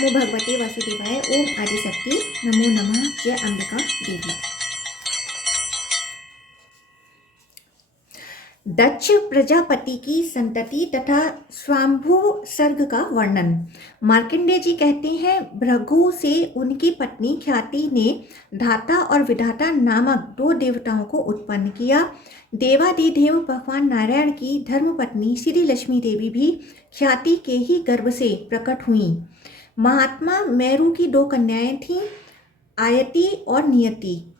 नमो भगवते वासुदेवाय। ओम आदिशक्ति नमो नमः। जय अंबिका देवी। दक्ष प्रजापति की संतति तथा स्वांभु सर्ग का वर्णन। मार्कंडेय जी कहते हैं, भृगु से उनकी पत्नी ख्याति ने धाता और विधाता नामक दो देवताओं को उत्पन्न किया। देवादिदेव भगवान नारायण की धर्मपत्नी श्री लक्ष्मी देवी भी ख्याति के ही गर्भ से प्रकट हुईं। महात्मा मेरु की दो कन्याएं थीं, आयति और नियति।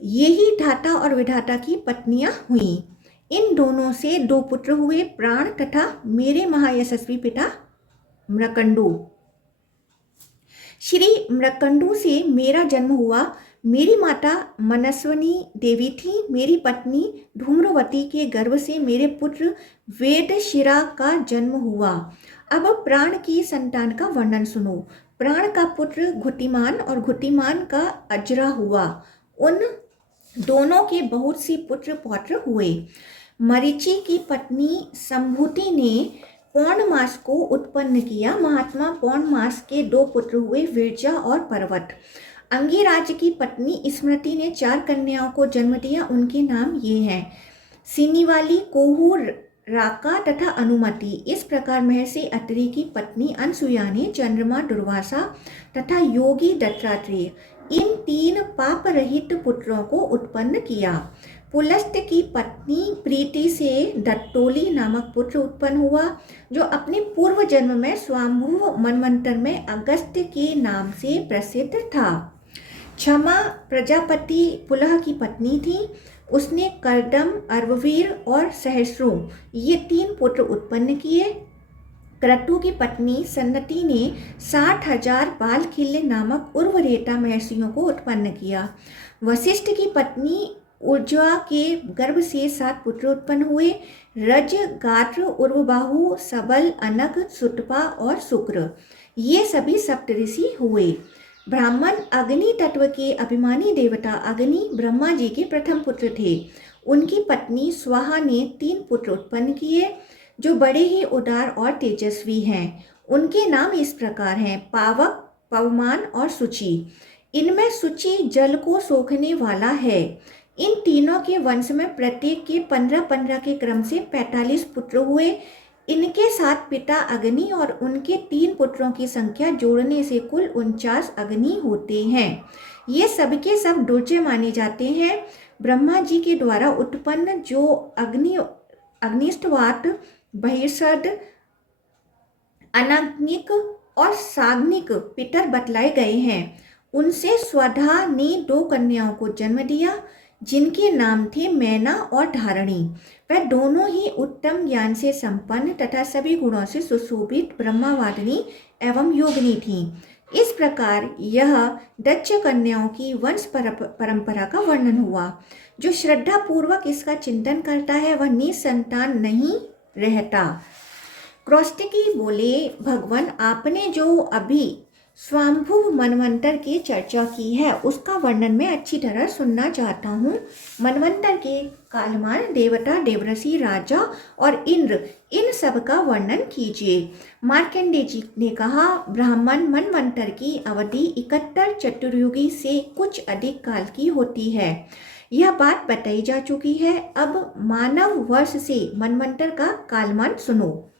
यही धाता और विधाता की पत्नियां हुईं। इन दोनों से दो पुत्र हुए, प्राण तथा मेरे महायशस्वी पिता मृकंडु। श्री मृकंडु से मेरा जन्म हुआ। मेरी माता मनस्विनी देवी थी। मेरी पत्नी धूम्रवती के गर्भ से मेरे पुत्र वेदशिरा का जन्म हुआ। अब प्राण की संतान का वर्णन सुनो। प्राण का पुत्र घुटिमान और घुटिमान का अजरा हुआ। उन दोनों के बहुत सी पुत्र पौत्र हुए। मरीचि की पत्नी संभूति ने पौन मास को उत्पन्न किया। महात्मा पौन मास के दो पुत्र हुए, विरजा और पर्वत। अंगिराज की पत्नी स्मृति ने 4 कन्याओं को जन्म दिया। उनके नाम ये हैं, सिनीवाली, कोहू, राका तथा अनुमति। इस प्रकार महर्षि अत्रि की पत्नी अनसुया ने चंद्रमा, दुर्वासा तथा योगी दत्तात्रेय इन 3 पाप रहित पुत्रों को उत्पन्न किया। पुलस्त की पत्नी प्रीति से दत्तोली नामक पुत्र उत्पन्न हुआ, जो अपने पूर्व जन्म में स्वांभु मनवंतर में अगस्त्य के नाम से प्रसिद्ध था। क्षमा प्रजापति पुलह की पत्नी थी। उसने करदम, अर्ववीर और सहस्रु ये 3 पुत्र उत्पन्न किए। क्रतु की पत्नी सन्नति ने 60,000 बालखिल्य नामक उर्वरेता महर्षियों को उत्पन्न किया। वशिष्ठ की पत्नी ऊर्जा के गर्भ से 7 पुत्र उत्पन्न हुए, रज, गात्र, उर्वबाहु, सबल, अनग, सुतपा और शुक्र। ये सभी सप्तऋषि हुए। ब्राह्मण अग्नि तत्व के अभिमानी देवता अग्नि ब्रह्मा जी के प्रथम पुत्र थे। उनकी पत्नी स्वाहा ने 3 पुत्र उत्पन्न किए, जो बड़े ही उदार और तेजस्वी हैं। उनके नाम इस प्रकार हैं, पावक, पवमान और सुचि। इनमें सुचि जल को सोखने वाला है। इन तीनों के वंश में प्रत्येक के 15-15 के क्रम से 45 पुत्र हुए। इनके साथ पिता अग्नि और उनके 3 पुत्रों की संख्या जोड़ने से कुल 49 अग्नि होते हैं। ये सबके सब दुर्जय माने जाते हैं। ब्रह्मा जी के द्वारा उत्पन्न जो अग्निष्टवात, बहिर्सद, अनग्निक और साग्निक पितर बतलाए गए हैं। उनसे स्वधा ने 2 कन्याओं को जन्म दिया, जिनके नाम थे मैना और धारणी। वह दोनों ही उत्तम ज्ञान से संपन्न तथा सभी गुणों से सुशोभित ब्रह्मवादिनी एवं योगिनी थीं। इस प्रकार यह दक्ष कन्याओं की वंश परंपरा का वर्णन हुआ। जो श्रद्धा पूर्वक इसका चिंतन करता है वह निसंतान नहीं रहता। क्रौस्टिकी बोले, भगवान आपने जो अभी स्वांभु मनवंतर की चर्चा की है उसका वर्णन मैं अच्छी तरह सुनना चाहता हूँ। मनवंतर के कालमान देवता, देवऋषि, राजा और इंद्र, इन सब का वर्णन कीजिए। मार्कंडेय जी ने कहा, ब्राह्मण मनवंतर की अवधि 71 चतुर्युगी से कुछ अधिक काल की होती है। यह बात बताई जा चुकी है। अब मानव वर्ष से मनवंतर का कालमान सुनो।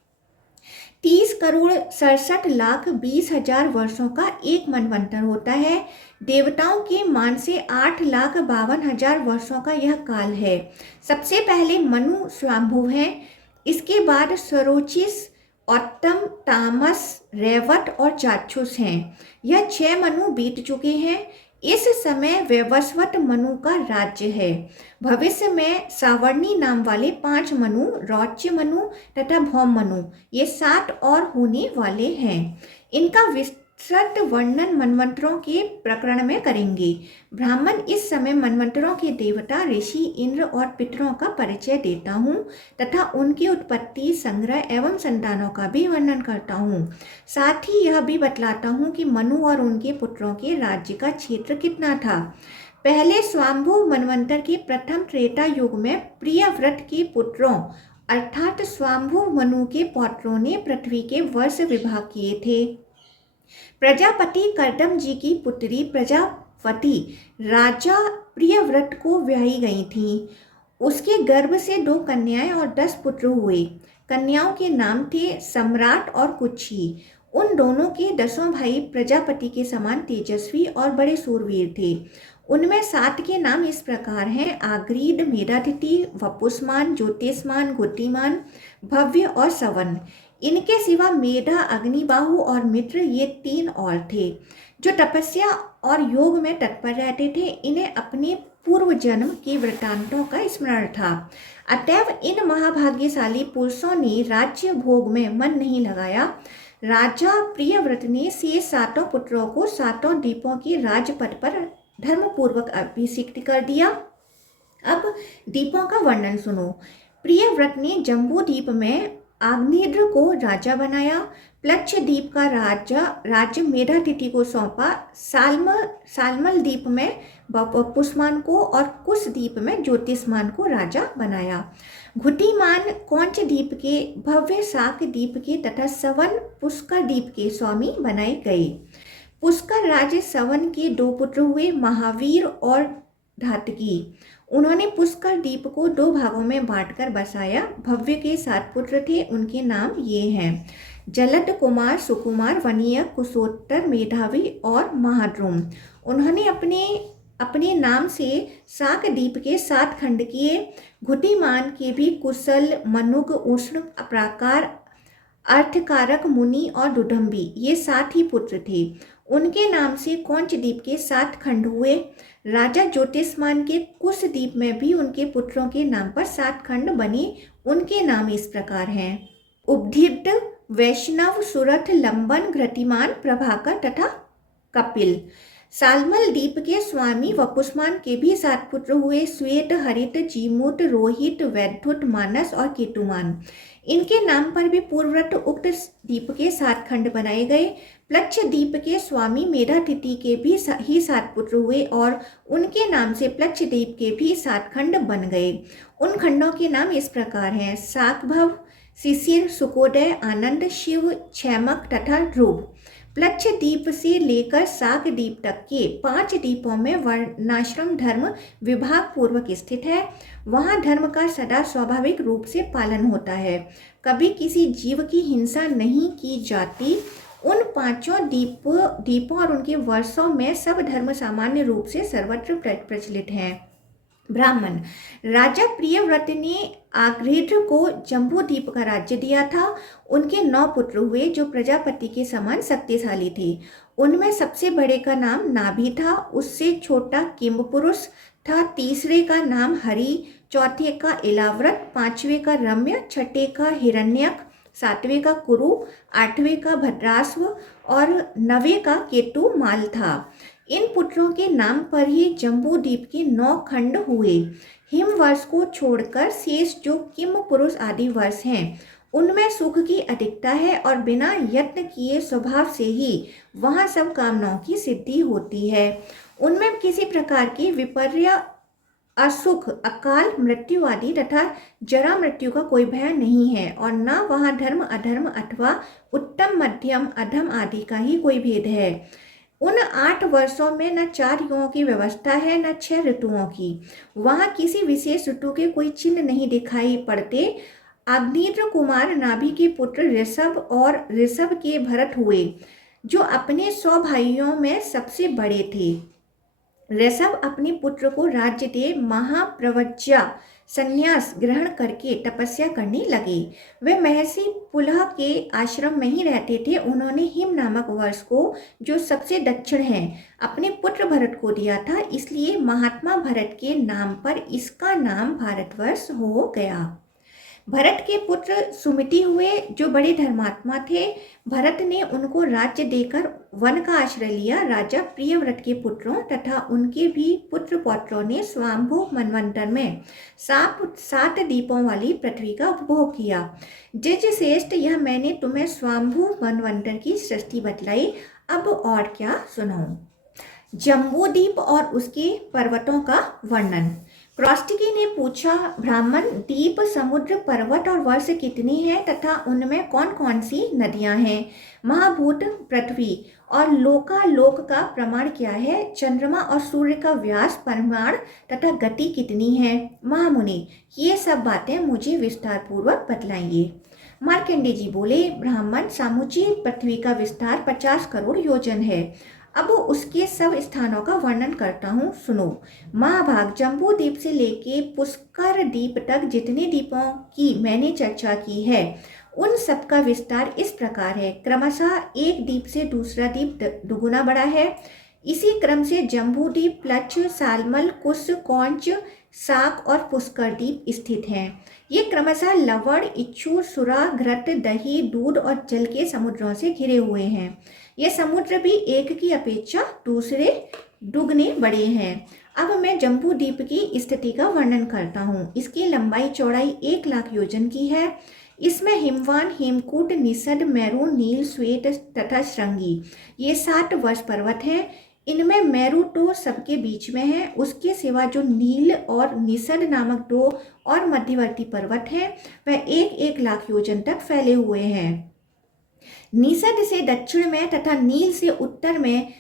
30,67,20,000 वर्षों का एक मनवंतर होता है। देवताओं के मान से 8,52,000 वर्षों का यह काल है। सबसे पहले मनु स्वांभु हैं। इसके बाद स्वरोचिस, औत्तम, तामस, रेवत और चाक्षुष हैं। यह 6 मनु बीत चुके हैं। इस समय वैवस्वत मनु का राज्य है। भविष्य में सावर्णी नाम वाले 5 मनु, रौच्य मनु तथा भौम मनु, ये 7 और होने वाले हैं। इनका विस्तृत वर्णन मनवंतरों के प्रकरण में करेंगे। ब्राह्मण इस समय मनवंतरों के देवता, ऋषि, इंद्र और पितरों का परिचय देता हूँ तथा उनकी उत्पत्ति, संग्रह एवं संतानों का भी वर्णन करता हूँ। साथ ही यह भी बतलाता हूँ कि मनु और उनके पुत्रों के राज्य का क्षेत्र कितना था। पहले स्वांभु मनवंतर के प्रथम त्रेता युग में प्रियव्रत के पुत्रों अर्थात स्वांभु मनु के पौत्रों ने पृथ्वी के वर्ष विभाग किए थे। प्रजापति कर्दम जी की पुत्री प्रजापति राजा प्रियव्रत को ब्याही गई थी। उसके गर्भ से 2 कन्याएं और 10 पुत्र हुए। कन्याओं के नाम थे सम्राट और कुक्षी। उन दोनों के 10 भाई प्रजापति के समान तेजस्वी और बड़े सूरवीर थे। उनमें 7 के नाम इस प्रकार हैं: आग्रीद, मेधातिथि, वपुष्मान, ज्योतिष्मान, गुटिमान, भव्य और सवन। इनके सिवा मेधा, अग्निबाहु और मित्र ये 3 और थे जो तपस्या और योग में तत्पर रहते थे। इन्हें अपने पूर्व जन्म के वृतांतों का स्मरण था। अतएव इन महाभाग्यशाली पुरुषों ने राज्य भोग में मन नहीं लगाया। राजा प्रियव्रत ने शेष 7 पुत्रों को 7 द्वीपों के राजपद पर धर्मपूर्वक अभिषिक्त कर दिया। अब द्वीपों का वर्णन सुनो। प्रियव्रत ने जम्बू द्वीप में आग्नेय को राजा बनाया। प्लक्ष द्वीप का राज्य मेधातिथि को सौंपा। सालमल द्वीप में पुष्मान को और कुश द्वीप में ज्योतिष्मान को राजा बनाया। घुटिमान कौंच द्वीप के, भव्य शाक द्वीप के तथा सवन पुष्कर द्वीप के स्वामी बनाए गए। पुष्कर राज्य सवन के 2 पुत्र हुए, महावीर और धातकी। उन्होंने पुष्कर द्वीप को 2 भागों में बांटकर बसाया। भव्य के 7 पुत्र थे, उनके नाम ये हैं: जलद कुमार, सुकुमार, वनीयक, कुशोत्तर, मेधावी और महाद्रुम। उन्होंने अपने नाम से शाक द्वीप के 7 खंड किए। घुटिमान के भी कुशल, मनुग, उष्ण, प्राकार, अर्थकारक, मुनि और दुदंबी ये 7 ही पुत्र थे। उनके नाम से कौंच द्वीप के 7 खंड हुए। राजा ज्योतिष्मान के कुश द्वीप में भी उनके पुत्रों के नाम पर 7 खंड बने। उनके नाम इस प्रकार हैं: उपधित, वैष्णव, सुरथ, लंबन, घृतिमान, प्रभाकर तथा कपिल। सालमल द्वीप के स्वामी वपुष्मान के भी 7 पुत्र हुए: श्वेत, हरित, जीमूत, रोहित, वैद्युत, मानस और केतुमान। इनके नाम पर भी पूर्ववत उक्त द्वीप के 7 खंड बनाए गए। प्लक्ष द्वीप के स्वामी मेधातिथि के भी 7 पुत्र हुए और उनके नाम से प्लक्ष द्वीप के भी 7 खंड बन गए। उन खंडों के नाम इस प्रकार हैं: शाकभव, शिशिर, सुकोदय, आनंद, शिव, क्षैमक तथा ध्रुव। प्लक्ष द्वीप से लेकर शाक द्वीप तक के 5 द्वीपों में वर्णाश्रम धर्म विभाग पूर्वक स्थित है। वहाँ धर्म का सदा स्वाभाविक रूप से पालन होता है। कभी किसी जीव की हिंसा नहीं की जाती। उन 5 द्वीपों और उनके वर्षों में सब धर्म सामान्य रूप से सर्वत्र प्रचलित हैं। ब्राह्मण। राजा प्रियव्रत ने आग्रेध्र को जम्बू द्वीप का राज्य दिया था। उनके 9 पुत्र हुए जो प्रजापति के समान शक्तिशाली थे। उनमें सबसे बड़े का नाम नाभि था, उससे छोटा किंबपुरुष था, तीसरे का नाम हरि, चौथे का इलाव्रत, 5वें का रम्य, छठे का हिरण्यक, 7वें का कुरु, 8वें का भद्रास्व और 9वें का केतुमाल था। इन पुत्रों के नाम पर ही जम्बू द्वीप के 9 खंड हुए। हिम वर्ष को छोड़कर शेष जो किम पुरुष आदि वर्ष हैं उनमें सुख की अधिकता है और बिना यत्न किए स्वभाव से ही वहाँ सब कामनाओं की सिद्धि होती है। उनमें किसी प्रकार की विपर्य, असुख, अकाल मृत्यु आदि तथा जरा मृत्यु का कोई भय नहीं है और न वहाँ धर्म अधर्म अथवा उत्तम मध्यम अधम आदि का ही कोई भेद है। उन 8 वर्षों में न 4 युगों की व्यवस्था है न 6 ऋतुओं की। वहाँ किसी विशेष ऋतु के कोई चिन्ह नहीं दिखाई पड़ते। अग्निद्र कुमार नाभि के पुत्र ऋषभ और ऋषभ के भरत हुए जो अपने 100 भाइयों में सबसे बड़े थे। ऋषभ अपने पुत्र को राज्य दे महाप्रवज्या संन्यास ग्रहण करके तपस्या करने लगे। वे महर्षि पुलह के आश्रम में ही रहते थे। उन्होंने हिम नामक वर्ष को, जो सबसे दक्षिण है, अपने पुत्र भरत को दिया था, इसलिए महात्मा भरत के नाम पर इसका नाम भारतवर्ष हो गया। भरत के पुत्र सुमिति हुए जो बड़े धर्मात्मा थे। भरत ने उनको राज्य देकर वन का आश्रय लिया। राजा प्रियव्रत के पुत्रों तथा उनके भी पुत्र पौत्रों ने स्वाम्भु मनवंतर में 7 द्वीपों वाली पृथ्वी का उपभोग किया। जज श्रेष्ठ, यह मैंने तुम्हें स्वाम्भु मनवंतर की सृष्टि बतलाई। अब और क्या सुनाऊं। जम्बू द्वीप और उसके पर्वतों का वर्णन। क्रॉस्टिकी ने पूछा, ब्राह्मण, द्वीप, समुद्र, पर्वत और वर्ष कितनी हैं तथा उनमें कौन कौन सी नदियां हैं? महाभूत, पृथ्वी और लोकालोक का प्रमाण क्या है? चंद्रमा और सूर्य का व्यास, परिमाण तथा गति कितनी है? महामुनि, ये सब बातें मुझे विस्तार पूर्वक बतलाइए। मार्कंडेय जी बोले, ब्राह्मण, सामुची पृथ्वी का विस्तार 50 करोड़ योजन है। अब उसके सब स्थानों का वर्णन करता हूँ, सुनो। महाभाग, जम्बू द्वीप से लेके पुष्कर द्वीप तक जितने द्वीपों की मैंने चर्चा की है उन सब का विस्तार इस प्रकार है। क्रमशः एक द्वीप से दूसरा द्वीप दुगुना बड़ा है। इसी क्रम से जम्बू द्वीप, प्लक्ष, सालमल, कुश, कौंच, साक और पुष्कर द्वीप स्थित हैं। ये क्रमशः लवण, इच्छू, सुरा, घृत, दही, दूध और जल के समुद्रों से घिरे हुए हैं। ये समुद्र भी एक की अपेक्षा दूसरे दुगने बड़े हैं। अब मैं जम्बू द्वीप की स्थिति का वर्णन करता हूँ। इसकी लंबाई चौड़ाई 1 लाख योजन की है। इसमें हिमवान, हेमकूट, निषद, मेरू, नील, श्वेत तथा श्रृंगी ये 7 वर्ष पर्वत हैं। इनमें मेरू तो सबके बीच में है। उसके सिवा जो नील और निषद नामक 2 और मध्यवर्ती पर्वत हैं वह 1-1 लाख योजन तक फैले हुए हैं। निषद से दक्षिण में तथा नील से उत्तर में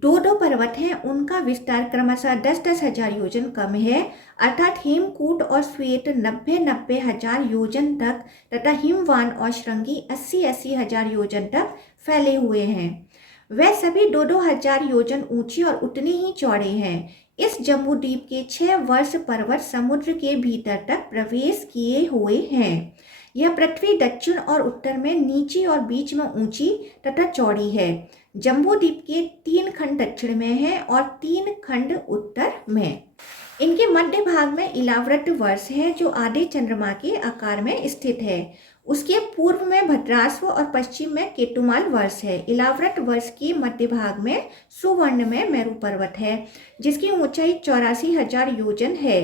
2-2 पर्वत हैं। उनका विस्तार क्रमशः 10-10 हजार योजन कम है, अर्थात हेमकूट और श्वेत 90-90 हजार योजन तक तथा हिमवान और श्रृंगी 80-80 हजार योजन तक फैले हुए हैं। वह सभी 2-2 हजार योजन ऊंचे और उतने ही चौड़े हैं। इस जम्बू द्वीप के 6 वर्ष पर्वत समुद्र के भीतर तक प्रवेश किए हुए हैं। यह पृथ्वी दक्षिण और उत्तर में नीची और बीच में ऊंची तथा चौड़ी है। जम्बू द्वीप के 3 खंड दक्षिण में हैं और 3 खंड उत्तर में। इनके मध्य भाग में इलाव्रत वर्ष है जो आधे चंद्रमा के आकार में स्थित है। उसके पूर्व में भद्राश्व और पश्चिम में केतुमाल वर्ष है। इलाव्रत वर्ष के मध्य भाग में सुवर्ण में मेरू पर्वत है जिसकी ऊंचाई 84 हजार योजन है।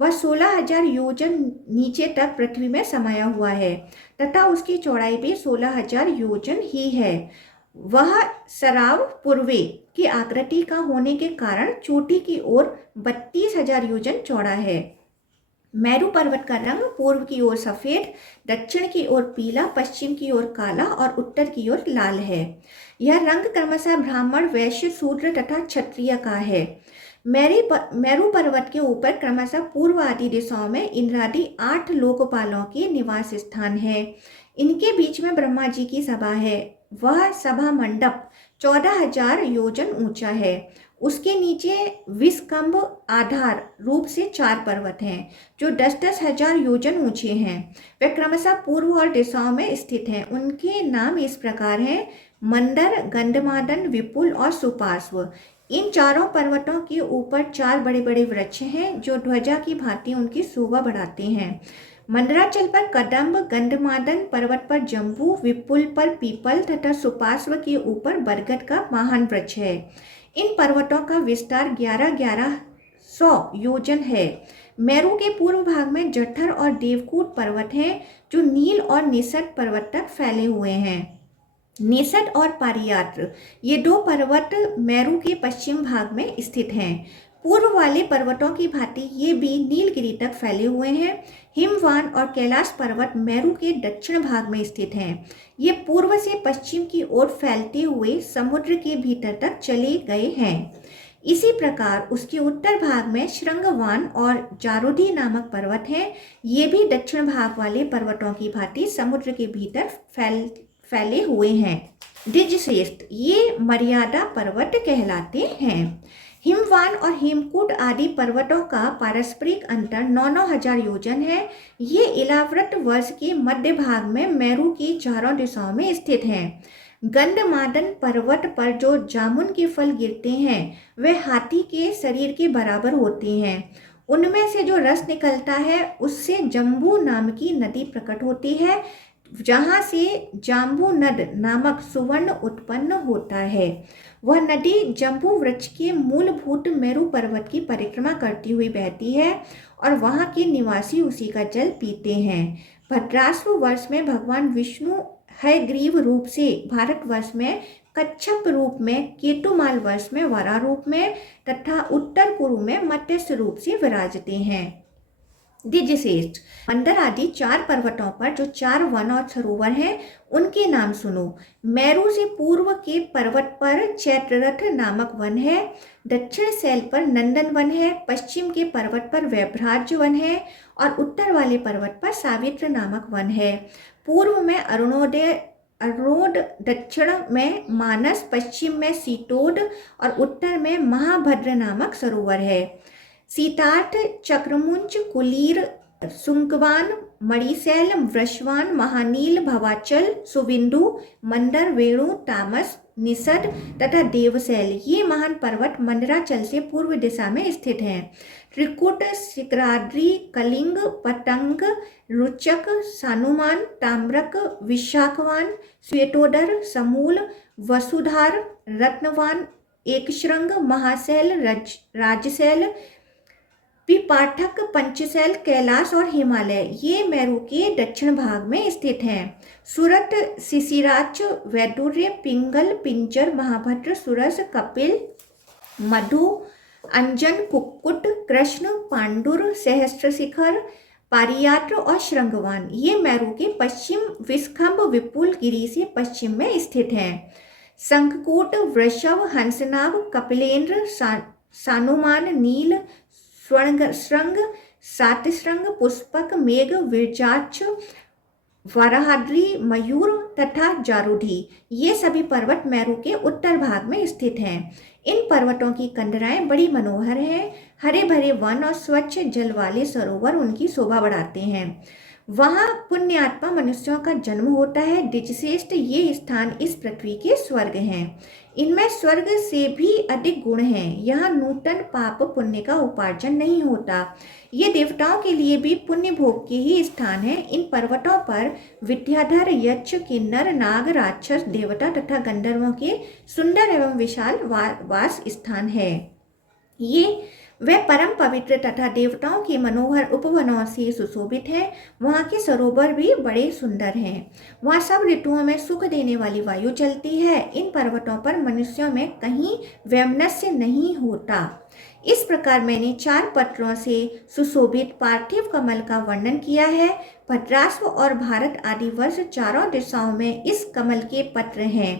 वह 16 हजार योजन नीचे तक पृथ्वी में समाया हुआ है तथा उसकी चौड़ाई भी 16 हजार योजन ही है। वह सराव पूर्वे की आकृति का होने के कारण चोटी की ओर 32 हजार योजन चौड़ा है। मेरू पर्वत का रंग पूर्व की ओर सफेद, दक्षिण की ओर पीला, पश्चिम की ओर काला और उत्तर की ओर लाल है। यह रंग क्रमशः ब्राह्मण, वैश्य, शूद्र तथा क्षत्रिय का है। मेरू पर्वत के ऊपर क्रमशः पूर्व आदि दिशाओं में इंद्रादि 8 लोकपालों के निवास स्थान है। इनके बीच में ब्रह्मा जी की सभा है। वह सभा मंडप 14 हजार योजन ऊंचा है। उसके नीचे विषकंभ आधार रूप से 4 पर्वत हैं जो 10-10 हजार योजन ऊंचे हैं। वे क्रमशः पूर्व और दिशाओं में स्थित हैं। उनके नाम इस प्रकार हैं, मंदर, गंधमादन, विपुल और सुपार्श्व। इन चारों पर्वतों के ऊपर 4 बड़े बड़े वृक्ष हैं जो ध्वजा की भांति उनकी शोभा बढ़ाते हैं। मंदराचल पर कदम्ब, गंधमादन पर्वत पर जम्बू, विपुल पर पीपल तथा सुपार्श्व के ऊपर बरगद का महान वृक्ष है। इन पर्वतों का विस्तार 1100 योजन है। मेरू के पूर्व भाग में जठर और देवकूट पर्वत हैं जो नील और निषद पर्वत तक फैले हुए हैं। निषद और पारियात्र ये 2 पर्वत मेरू के पश्चिम भाग में स्थित हैं। पूर्व वाले पर्वतों की भांति ये भी नीलगिरी तक फैले हुए हैं। हिमवान और कैलाश पर्वत मेरू के दक्षिण भाग में स्थित हैं। ये पूर्व से पश्चिम की ओर फैलते हुए समुद्र के भीतर तक चले गए हैं। इसी प्रकार उसके उत्तर भाग में श्रृंगवान और जारोधी नामक पर्वत हैं। ये भी दक्षिण भाग वाले पर्वतों की भांति समुद्र के भीतर फैले हुए हैं। द्विजश्रेष्ठ ये मर्यादा पर्वत कहलाते हैं। हिमवान और हेमकूट आदि पर्वतों का पारस्परिक अंतर 9-9 हजार योजन है। ये इलाव्रत वर्ष के मध्य भाग में मेरू की चारों दिशाओं में स्थित हैं। गंधमादन पर्वत पर जो जामुन के फल गिरते हैं वे हाथी के शरीर के बराबर होते हैं। उनमें से जो रस निकलता है उससे जम्बू नाम की नदी प्रकट होती है जहाँ से जाम्बू नद नामक सुवर्ण उत्पन्न होता है। वह नदी जम्बू वृक्ष के मूलभूत मेरू पर्वत की परिक्रमा करती हुई बहती है और वहाँ के निवासी उसी का जल पीते हैं। भद्राश्व वर्ष में भगवान विष्णु हयग्रीव रूप से भारतवर्ष में कच्छप रूप में, केतुमाल वर्ष में वरा रूप में तथा उत्तर कुरु में मत्स्य रूप से विराजते हैं। द्विजश्रेष्ठ मंदर आदि 4 पर्वतों पर जो 4 वन और सरोवर हैं उनके नाम सुनो। मेरू से पूर्व के पर्वत पर चैत्ररथ नामक वन है, दक्षिण शैल पर नंदन वन है, पश्चिम के पर्वत पर वैभराज्य वन है और उत्तर वाले पर्वत पर सावित्र नामक वन है। पूर्व में अरुणोद, दक्षिण में मानस, पश्चिम में सीतोद और उत्तर में महाभद्र नामक सरोवर है। सीतार्थ, चक्रमुंच, कुलीर, सुंकवान, मणिशैल, वृषवान, महानील, भवाचल, सुबिंदु, मंदर, वेणु, तामस, निषद तथा देवशैल ये महान पर्वत मंदराचल से पूर्व दिशा में स्थित हैं। त्रिकुट, शिखराद्रि, कलिंग, पतंग, रुचक, सानुमान, ताम्रक, विशाखवान, श्वेतोदर, समूल, वसुधार, रत्नवान, एकशृंग, महाशैल, राजशैल, विपाठक, पंचशैल, कैलाश और हिमालय ये मेरू के दक्षिण भाग में स्थित हैं। सूरत, शिशिराच, वैदुर्य, पिंगल, पिंजर, महाभद्र, सुरस, कपिल, मधु, अंजन, कुक्कुट, कृष्ण, पांडुर, सहस्त्रशिखर, पारियात्र और श्रृंगवान ये मेरू के पश्चिम विस्खंभ विपुल गिरी से पश्चिम में स्थित हैं। शंखकूट, वृषभ, हंसनाभ, कपिलेन्द्र, सानुमान, नील, श्रृंग, सातश्रृंग, पुष्पक, मेघ, विरजाक्ष, वराहाद्रि, मयूर तथा जारूढ़ी ये सभी पर्वत मेरू के उत्तर भाग में स्थित हैं। इन पर्वतों की कंदराएं बड़ी मनोहर हैं। हरे भरे वन और स्वच्छ जल वाले सरोवर उनकी शोभा बढ़ाते हैं। वहाँ पुण्यात्मा मनुष्यों का जन्म होता है। द्विजश्रेष्ठ ये स्थान इस पृथ्वी के स्वर्ग हैं। इनमें स्वर्ग से भी अधिक गुण हैं। यहाँ नूतन पाप पुण्य का उपार्जन नहीं होता। ये देवताओं के लिए भी पुण्य भोग के ही स्थान है। इन पर्वतों पर विद्याधर, यक्ष, किन्नर, नाग, राक्षस, देवता तथा गंधर्वों के सुंदर एवं विशाल वास स्थान है। ये वह परम पवित्र तथा देवताओं के मनोहर उपवनों से सुशोभित है। वहाँ के सरोवर भी बड़े सुंदर हैं। वहाँ सब ऋतुओं में सुख देने वाली वायु चलती है। इन पर्वतों पर मनुष्यों में कहीं वैमनस्य नहीं होता। इस प्रकार मैंने 4 पत्रों से सुशोभित पार्थिव कमल का वर्णन किया है। भद्राश्व और भारत आदि वर्ष चारों दिशाओं में इस कमल के पत्र हैं।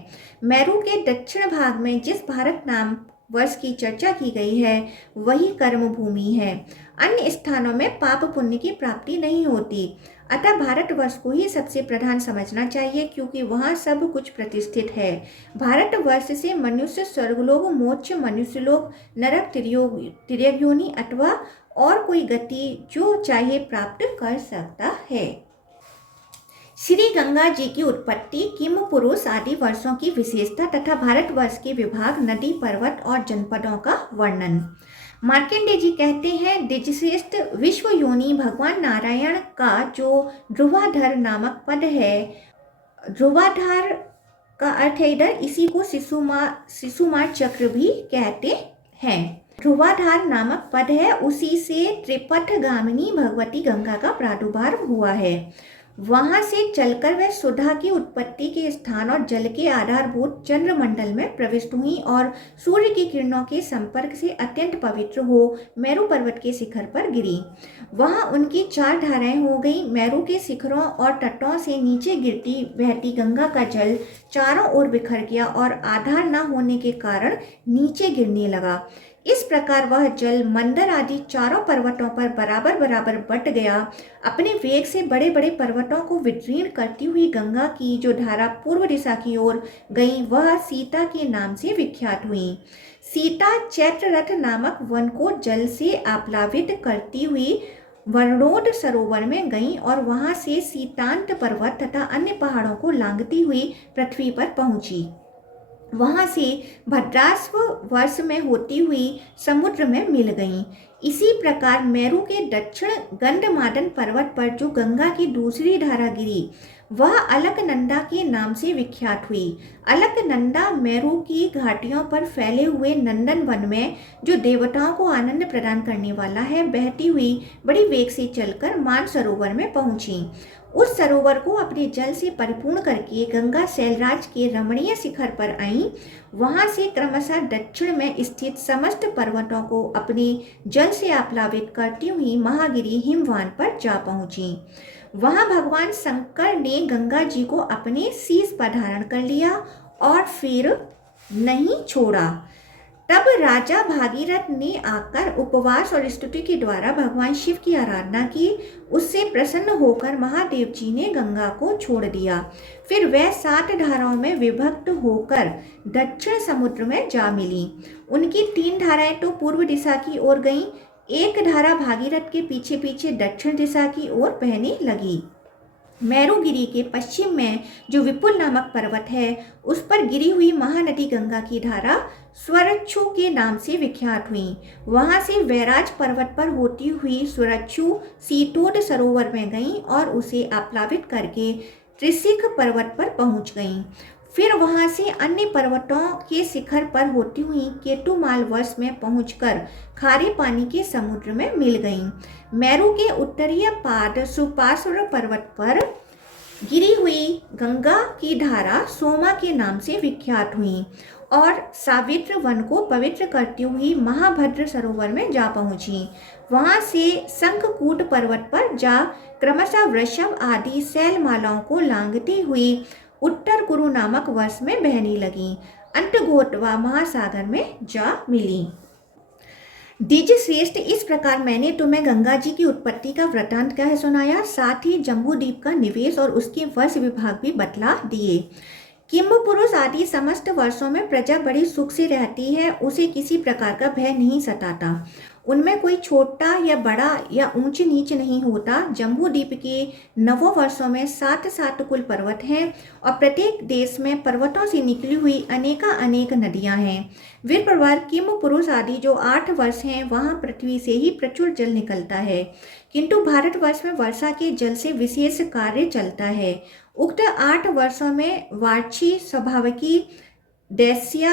मेरू के दक्षिण भाग में जिस भारत नाम वर्ष की चर्चा की गई है वही कर्म भूमि है। अन्य स्थानों में पाप पुण्य की प्राप्ति नहीं होती। अतः भारतवर्ष को ही सबसे प्रधान समझना चाहिए क्योंकि वहाँ सब कुछ प्रतिष्ठित है। भारतवर्ष से मनुष्य स्वर्गलोक, मोक्ष, मनुष्यलोक, नरक, तिर्यग्योनि अथवा और कोई गति जो चाहे प्राप्त कर सकता है। श्री गंगा जी की उत्पत्ति, किम पुरुष आदि वर्षों की विशेषता तथा भारतवर्ष के विभाग, नदी, पर्वत और जनपदों का वर्णन। मार्कंडेय जी कहते हैं, द्विजश्रेष्ठ विश्व योनि भगवान नारायण का जो ध्रुवाधार नामक पद है, ध्रुवाधार का अर्थ है इधर, इसी को शिशुमार चक्र भी कहते हैं। ध्रुवाधार नामक पद है, उसी से त्रिपथ गामिनी भगवती गंगा का प्रादुर्भाव हुआ है। वहां से चलकर वह सुधा की उत्पत्ति के स्थान और जल के आधारभूत चंद्रमंडल में प्रविष्ट हुई और सूर्य की किरणों के संपर्क से अत्यंत पवित्र हो मेरू पर्वत के शिखर पर गिरी। वहां उनकी 4 धाराएं हो गई। मेरू के शिखरों और तटों से नीचे गिरती बहती गंगा का जल चारों ओर बिखर गया और आधार न होने के कारण नीचे गिरने लगा। इस प्रकार वह जल मंदर आदि चारों पर्वतों पर बराबर बराबर बट गया। अपने वेग से बड़े बड़े पर्वतों को विदीर्ण करती हुई गंगा की जो धारा पूर्व दिशा की ओर गई वह सीता के नाम से विख्यात हुई। सीता चैत्ररथ नामक वन को जल से आप्लावित करती हुई वर्णोद सरोवर में गई और वहां से सीतांत पर्वत तथा अन्य पहाड़ों को लांघती हुई पृथ्वी पर पहुंची। वहां से भद्राश्व वर्ष में होती हुई समुद्र में मिल गईं। इसी प्रकार मेरू के दक्षिण गंधमादन पर्वत पर जो गंगा की दूसरी धारा गिरी वह अलकनंदा के नाम से विख्यात हुई। अलकनंदा मेरू की घाटियों पर फैले हुए नंदन वन में जो देवताओं को आनंद प्रदान करने वाला है, बहती हुई बड़ी वेग से चलकर मानसरोवर में पहुंची। उस सरोवर को अपने जल से परिपूर्ण करके गंगा शैलराज के रमणीय शिखर पर आईं। वहां से क्रमशः दक्षिण में स्थित समस्त पर्वतों को अपने जल से आप्लावित करती हुई महागिरी हिमवान पर जा पहुंची। वहां भगवान शंकर ने गंगा जी को अपने शीश पर धारण कर लिया और फिर नहीं छोड़ा। तब राजा भागीरथ ने आकर उपवास और स्तुति के द्वारा भगवान शिव की आराधना की। उससे प्रसन्न होकर महादेव जी ने गंगा को छोड़ दिया। फिर वह 7 धाराओं में विभक्त होकर दक्षिण समुद्र में जा मिली। उनकी 3 धाराएं तो पूर्व दिशा की ओर गईं, एक धारा भागीरथ के पीछे पीछे दक्षिण दिशा की ओर बहने लगी। मैरुगिरी के पश्चिम में जो विपुल नामक पर्वत है, उस पर गिरी हुई महानदी गंगा की धारा स्वरच्छू के नाम से विख्यात हुई। वहां से वैराज पर्वत पर होती हुई स्वरच्छू सीतोद सरोवर में गईं और उसे आप्लावित करके त्रिशिख पर्वत पर पहुंच गईं। फिर वहां से अन्य पर्वतों के शिखर पर होती हुई केतुमाल वश में पहुंचकर खारे पानी के समुद्र में मिल गईं। मेरू के उत्तरीय पाद सुपार्श्व पर्वत पर गिरी हुई गंगा की धारा सोमा के नाम से विख्यात हुई और सावित्र वन को पवित्र करती हुई महाभद्र सरोवर में जा पहुंची। वहां से शंखकूट पर्वत पर जा क्रमशः वृषभ आदि शैलमालाओं को लांघती हुई उत्तर कुरु नामक वश में बहने लगी। अंत गोतवा महासागर में जा मिली। द्विज श्रेष्ठ, इस प्रकार मैंने तुम्हें गंगा जी की उत्पत्ति का वृतांत कह सुनाया, साथ ही जम्बू द्वीप का निवेश और उसके वर्ष विभाग भी बतला दिए। किंब पुरुष आदि समस्त वर्षों में प्रजा बड़ी सुख से रहती है, उसे किसी प्रकार का भय नहीं सताता। उनमें कोई छोटा या बड़ा या ऊंच नीच नहीं होता। जम्बू द्वीप के 9 वर्षों में 7 कुल पर्वत हैं और प्रत्येक देश में पर्वतों से निकली हुई अनेक नदियां हैं। वीर प्रवर किम पुरुष आदि जो 8 वर्ष हैं, वहां पृथ्वी से ही प्रचुर जल निकलता है, किंतु भारतवर्ष में वर्षा के जल से विशेष कार्य चलता है। उक्त 8 वर्षों में वार्षी, स्वाभाविकी, दैस्या,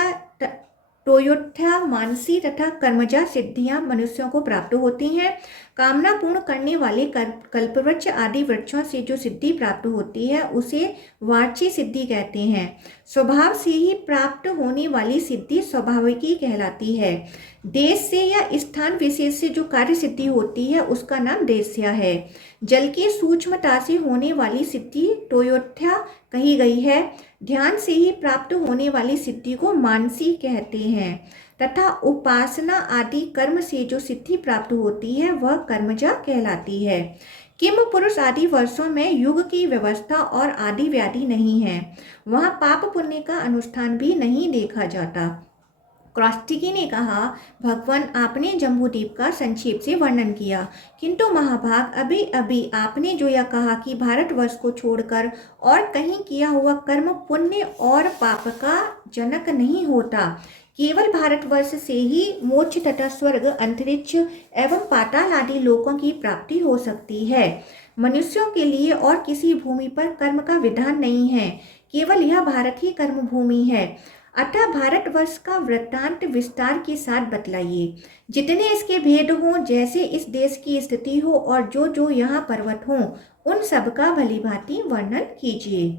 टोयोठा, मानसी तथा कर्मजा सिद्धियां मनुष्यों को प्राप्त होती हैं। कामना पूर्ण करने वाले कल्पवृक्ष आदि वृक्षों से जो सिद्धि प्राप्त होती है, उसे वार्षी सिद्धि कहते हैं। स्वभाव से ही प्राप्त होने वाली सिद्धि स्वाभाविकी कहलाती है। देश से या स्थान विशेष से जो कार्य सिद्धि होती है, उसका नाम देश्या है। जल की सूक्ष्मता से होने वाली सिद्धि टोयोठा कही गई है। ध्यान से ही प्राप्त होने वाली सिद्धि को मानसी कहते हैं तथा उपासना आदि कर्म से जो सिद्धि प्राप्त होती है, वह कर्मजा कहलाती है। किम पुरुष आदि वर्षों में युग की व्यवस्था और आदि व्याधि नहीं है। वहाँ पाप पुण्य का अनुष्ठान भी नहीं देखा जाता। क्रौस्टिकी ने कहा, भगवान आपने जम्बूद्वीप का संक्षेप से वर्णन किया, किंतु महाभाग अभी अभी आपने जो यह कहा कि भारतवर्ष को छोड़कर और कहीं किया हुआ कर्म पुण्य और पाप का जनक नहीं होता। केवल भारतवर्ष से ही मोक्ष तथा स्वर्ग, अंतरिक्ष एवं पाताल आदि लोकों की प्राप्ति हो सकती है। मनुष्यों के लिए और किसी भूमि पर कर्म का विधान नहीं है, केवल यह भारत ही कर्म भूमि है। अतः भारतवर्ष का वृत्तांत विस्तार के साथ बतलाइए, जितने इसके भेद हों, जैसे इस देश की स्थिति हो और जो जो यहाँ पर्वत हों, उन सब का भली भांति वर्णन कीजिए।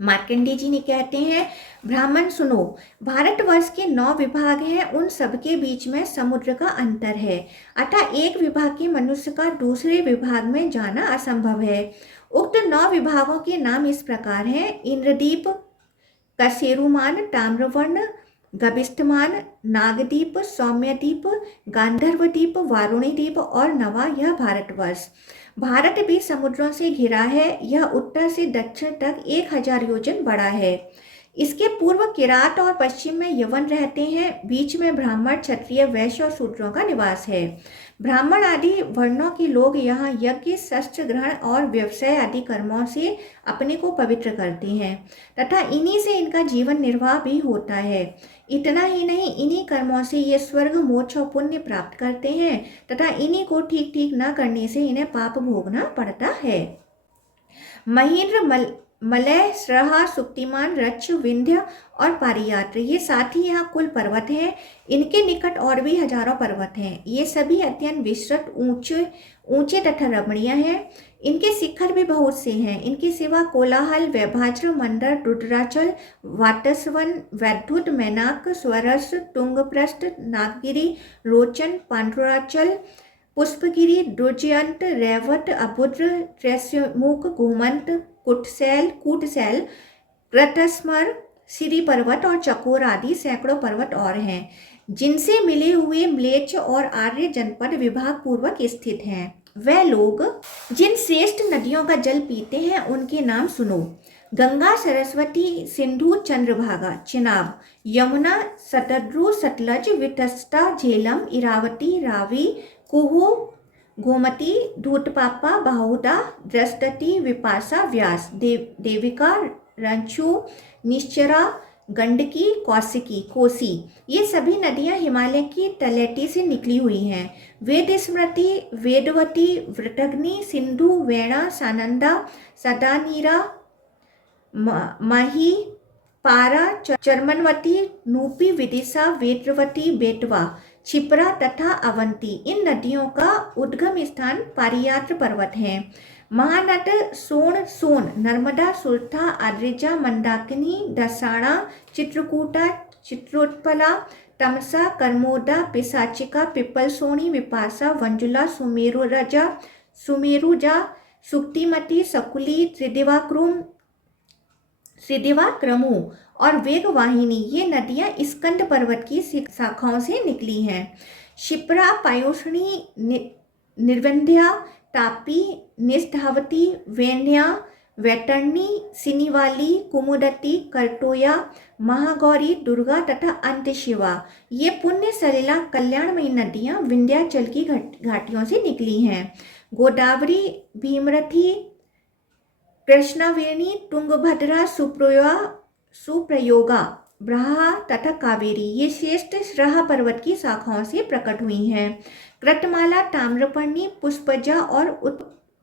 मार्कंडेय जी ने कहते हैं, ब्राह्मण सुनो, भारतवर्ष के 9 विभाग हैं, उन सब के बीच में समुद्र का अंतर है, अतः एक विभाग के मनुष्य का दूसरे विभाग में जाना असंभव है। उक्त 9 विभागों के नाम इस प्रकार हैं: इंद्रदीप, कशेरुमान, ताम्रवर्ण, गविष्ठमान, नागदीप, सौम्यदीप, गांधर्वदीप, वारुणीदीप और नवा। यह भारतवर्ष। भारत भी समुद्रों से घिरा है। यह उत्तर से दक्षिण तक 1000 योजन बड़ा है। इसके पूर्व किरात और पश्चिम में यवन रहते हैं। बीच में ब्राह्मण, क्षत्रिय, वैश्य और शूद्रों का निवास है। ब्राह्मण आदि वर्णों के लोग यहाँ यज्ञ, शस्त्र ग्रहण और व्यवसाय आदि कर्मों से अपने को पवित्र करते हैं तथा इन्हीं से इनका जीवन निर्वाह भी होता है। इतना ही नहीं, इन्हीं कर्मों से ये स्वर्ग, मोक्ष और पुण्य प्राप्त करते हैं तथा इन्हीं को ठीक ठीक न करने से इन्हें पाप भोगना पड़ता है। महेंद्र मलय, श्रहा, सुक्तिमान, रक्ष, विंध्य और पारियात्र, ये 7 ही यहाँ कुल पर्वत हैं। इनके निकट और भी हजारों पर्वत हैं। ये सभी अत्यंत विस्तृत, ऊंचे ऊंचे तथा रमणीय हैं। इनके शिखर भी बहुत से हैं। इनके सिवा कोलाहल, वैभाज्र, मंदर, रुद्राचल, वातस्वन, वैद्युत, मैनाक, स्वरस, तुंगप्रस्थ, नागगिरी, रोचन, पांडुराचल, पुष्पगिरी, दुर्जयंत, रैवत, अभुद्र, त्रैस्यमुख, घुमंत, कूटशैल, कृतस्मर, सिरी पर्वत और चकोर आदि सैकड़ों पर्वत और हैं, जिनसे मिले हुए म्लेच्छ और आर्य जनपद विभाग पूर्वक स्थित हैं। वह लोग जिन श्रेष्ठ नदियों का जल पीते हैं उनके नाम सुनो। गंगा, सरस्वती, सिंधु, चंद्रभागा, चिनाब, यमुना, शतद्रु, सतलज, वितस्ता, झेलम, इरावती, रावी, कुहू, गोमती, धूतपापा, बाहुदा, द्रष्टति, विपासा, व्यास, देविका, रंचू, निश्चरा, गंडकी, कौशिकी, कोसी, ये सभी नदियां हिमालय की तलैटी से निकली हुई हैं। वेद स्मृति, वेदवती, वृतग्नि, सिंधु, वेणा, सानंदा, सदानीरा, मही, पारा, चर्मनवती, नूपी, विदिशा, वेत्रवती, बेतवा, क्षिप्रा तथा अवंती, इन नदियों का उद्गम स्थान पारियात्र पर्वत है। महानद सोन, नर्मदा, सुरथा, आद्रिजा, मंदाकिनी, दसाणा, चित्रकूटा, चित्रोत्पला, तमसा, कर्मोदा, पिशाचिका, पिपलसोनी, विपासा, वंजुला, सुमेरुजा, सुक्तिमती, सकुली, त्रिदिवाक्रमु और वेगवाहिनी, ये नदियां स्कंद पर्वत की शाखाओं से निकली हैं। क्षिप्रा, पायोष्णी, निर्विंध्या, तापी, निष्ठावती, वेण्या, वैतरणी, सिनीवाली, कुमुदती, करतोया, महागौरी, दुर्गा तथा अंतशिवा, ये पुण्य सलिला कल्याणमयी नदियां विंध्याचल की घाटियों से निकली हैं। गोदावरी, भीमरथी, कृष्णावेणी, तुंगभद्रा, सुप्रयोगा, ब्रहा तथा कावेरी, ये श्रेष्ठ श्रहा पर्वत की शाखाओं से प्रकट हुई हैं। कृतमाला, ताम्रपर्णी, पुष्पजा और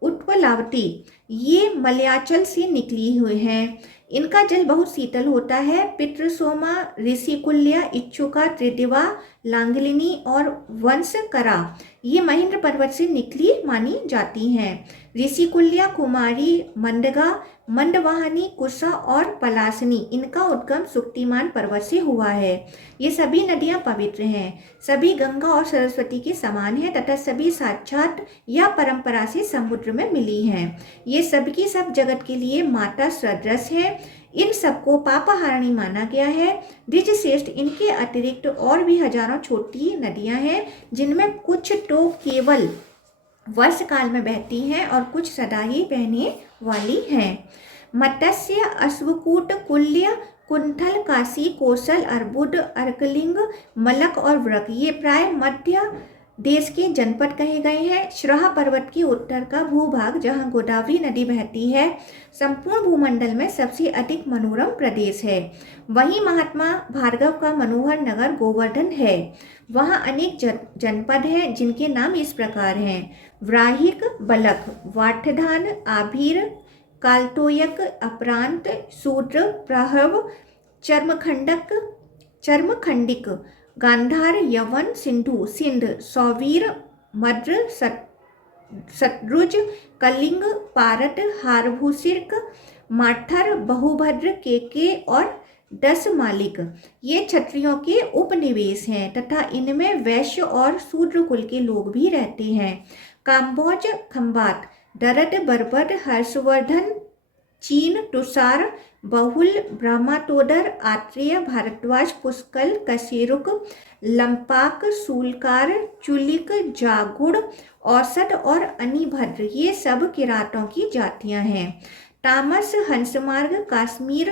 उत्पलावती, ये मलयाचल से निकली हुई हैं। इनका जल बहुत शीतल होता है। पितृसोमा, ऋषिकुल्या, इच्छुका, त्रिदिवा, लांगलिनी और वंशकरा, ये महेंद्र पर्वत से निकली मानी जाती हैं। ऋषिकुल्या, कुमारी, मंदगा, मंदवाहिनी, कुशा और पलासनी, इनका उद्गम सुक्तिमान पर्वत से हुआ है। ये सभी नदियां पवित्र हैं, सभी गंगा और सरस्वती के समान हैं तथा सभी साक्षात या परंपरा से समुद्र में मिली हैं। ये सबकी सब जगत के लिए माता सदृश है। इन सबको पापाहारिणी माना गया है। द्विजश्रेष्ठ, इनके अतिरिक्त और भी हजारों छोटी नदियां हैं, जिनमें कुछ तो केवल वर्ष काल में बहती हैं और कुछ सदा ही बहने वाली हैं। मत्स्य, अश्वकूट, कुल्य, कुंथल, काशी, कोसल, अर्बुद, अर्कलिंग, मलक और वृक, ये प्राय मध्य देश के जनपद कहे गए हैं। श्रहा पर्वत के उत्तर का भूभाग, जहाँ गोदावरी नदी बहती है, संपूर्ण भूमंडल में सबसे अधिक मनोरम प्रदेश है। वहीं महात्मा भार्गव का मनोहर नगर गोवर्धन है। वहाँ अनेक जनपद हैं, जिनके नाम इस प्रकार हैं: व्राहिक, बलख, वाठधान, आभीर, कालतोयक, अपरांत, शूद्र, प्रहव, चर्मखंडिक, गांधार, यवन, सिंधु, सिंध, सौवीर, मद्र, शत्रुज, कलिंग, पारत, हारभूसिर्क, माठर, बहुभद्र, केके और 10 मालिक, ये क्षत्रियों के उपनिवेश हैं तथा इनमें वैश्य और शूद्र कुल के लोग भी रहते हैं। काम्बोज, खंबात, दरद, बरबद, हर्षवर्धन, चीन, तुषार, बहुल, ब्रह्मातोदर, आत्रेय, भारद्वाज, पुष्कल, कशेरुक, लंपाक, शूलकार, चुलिक, जागुड़, औसत और अनिभद्र, ये सब किरातों की जातियां हैं। तामस, हंसमार्ग, काश्मीर,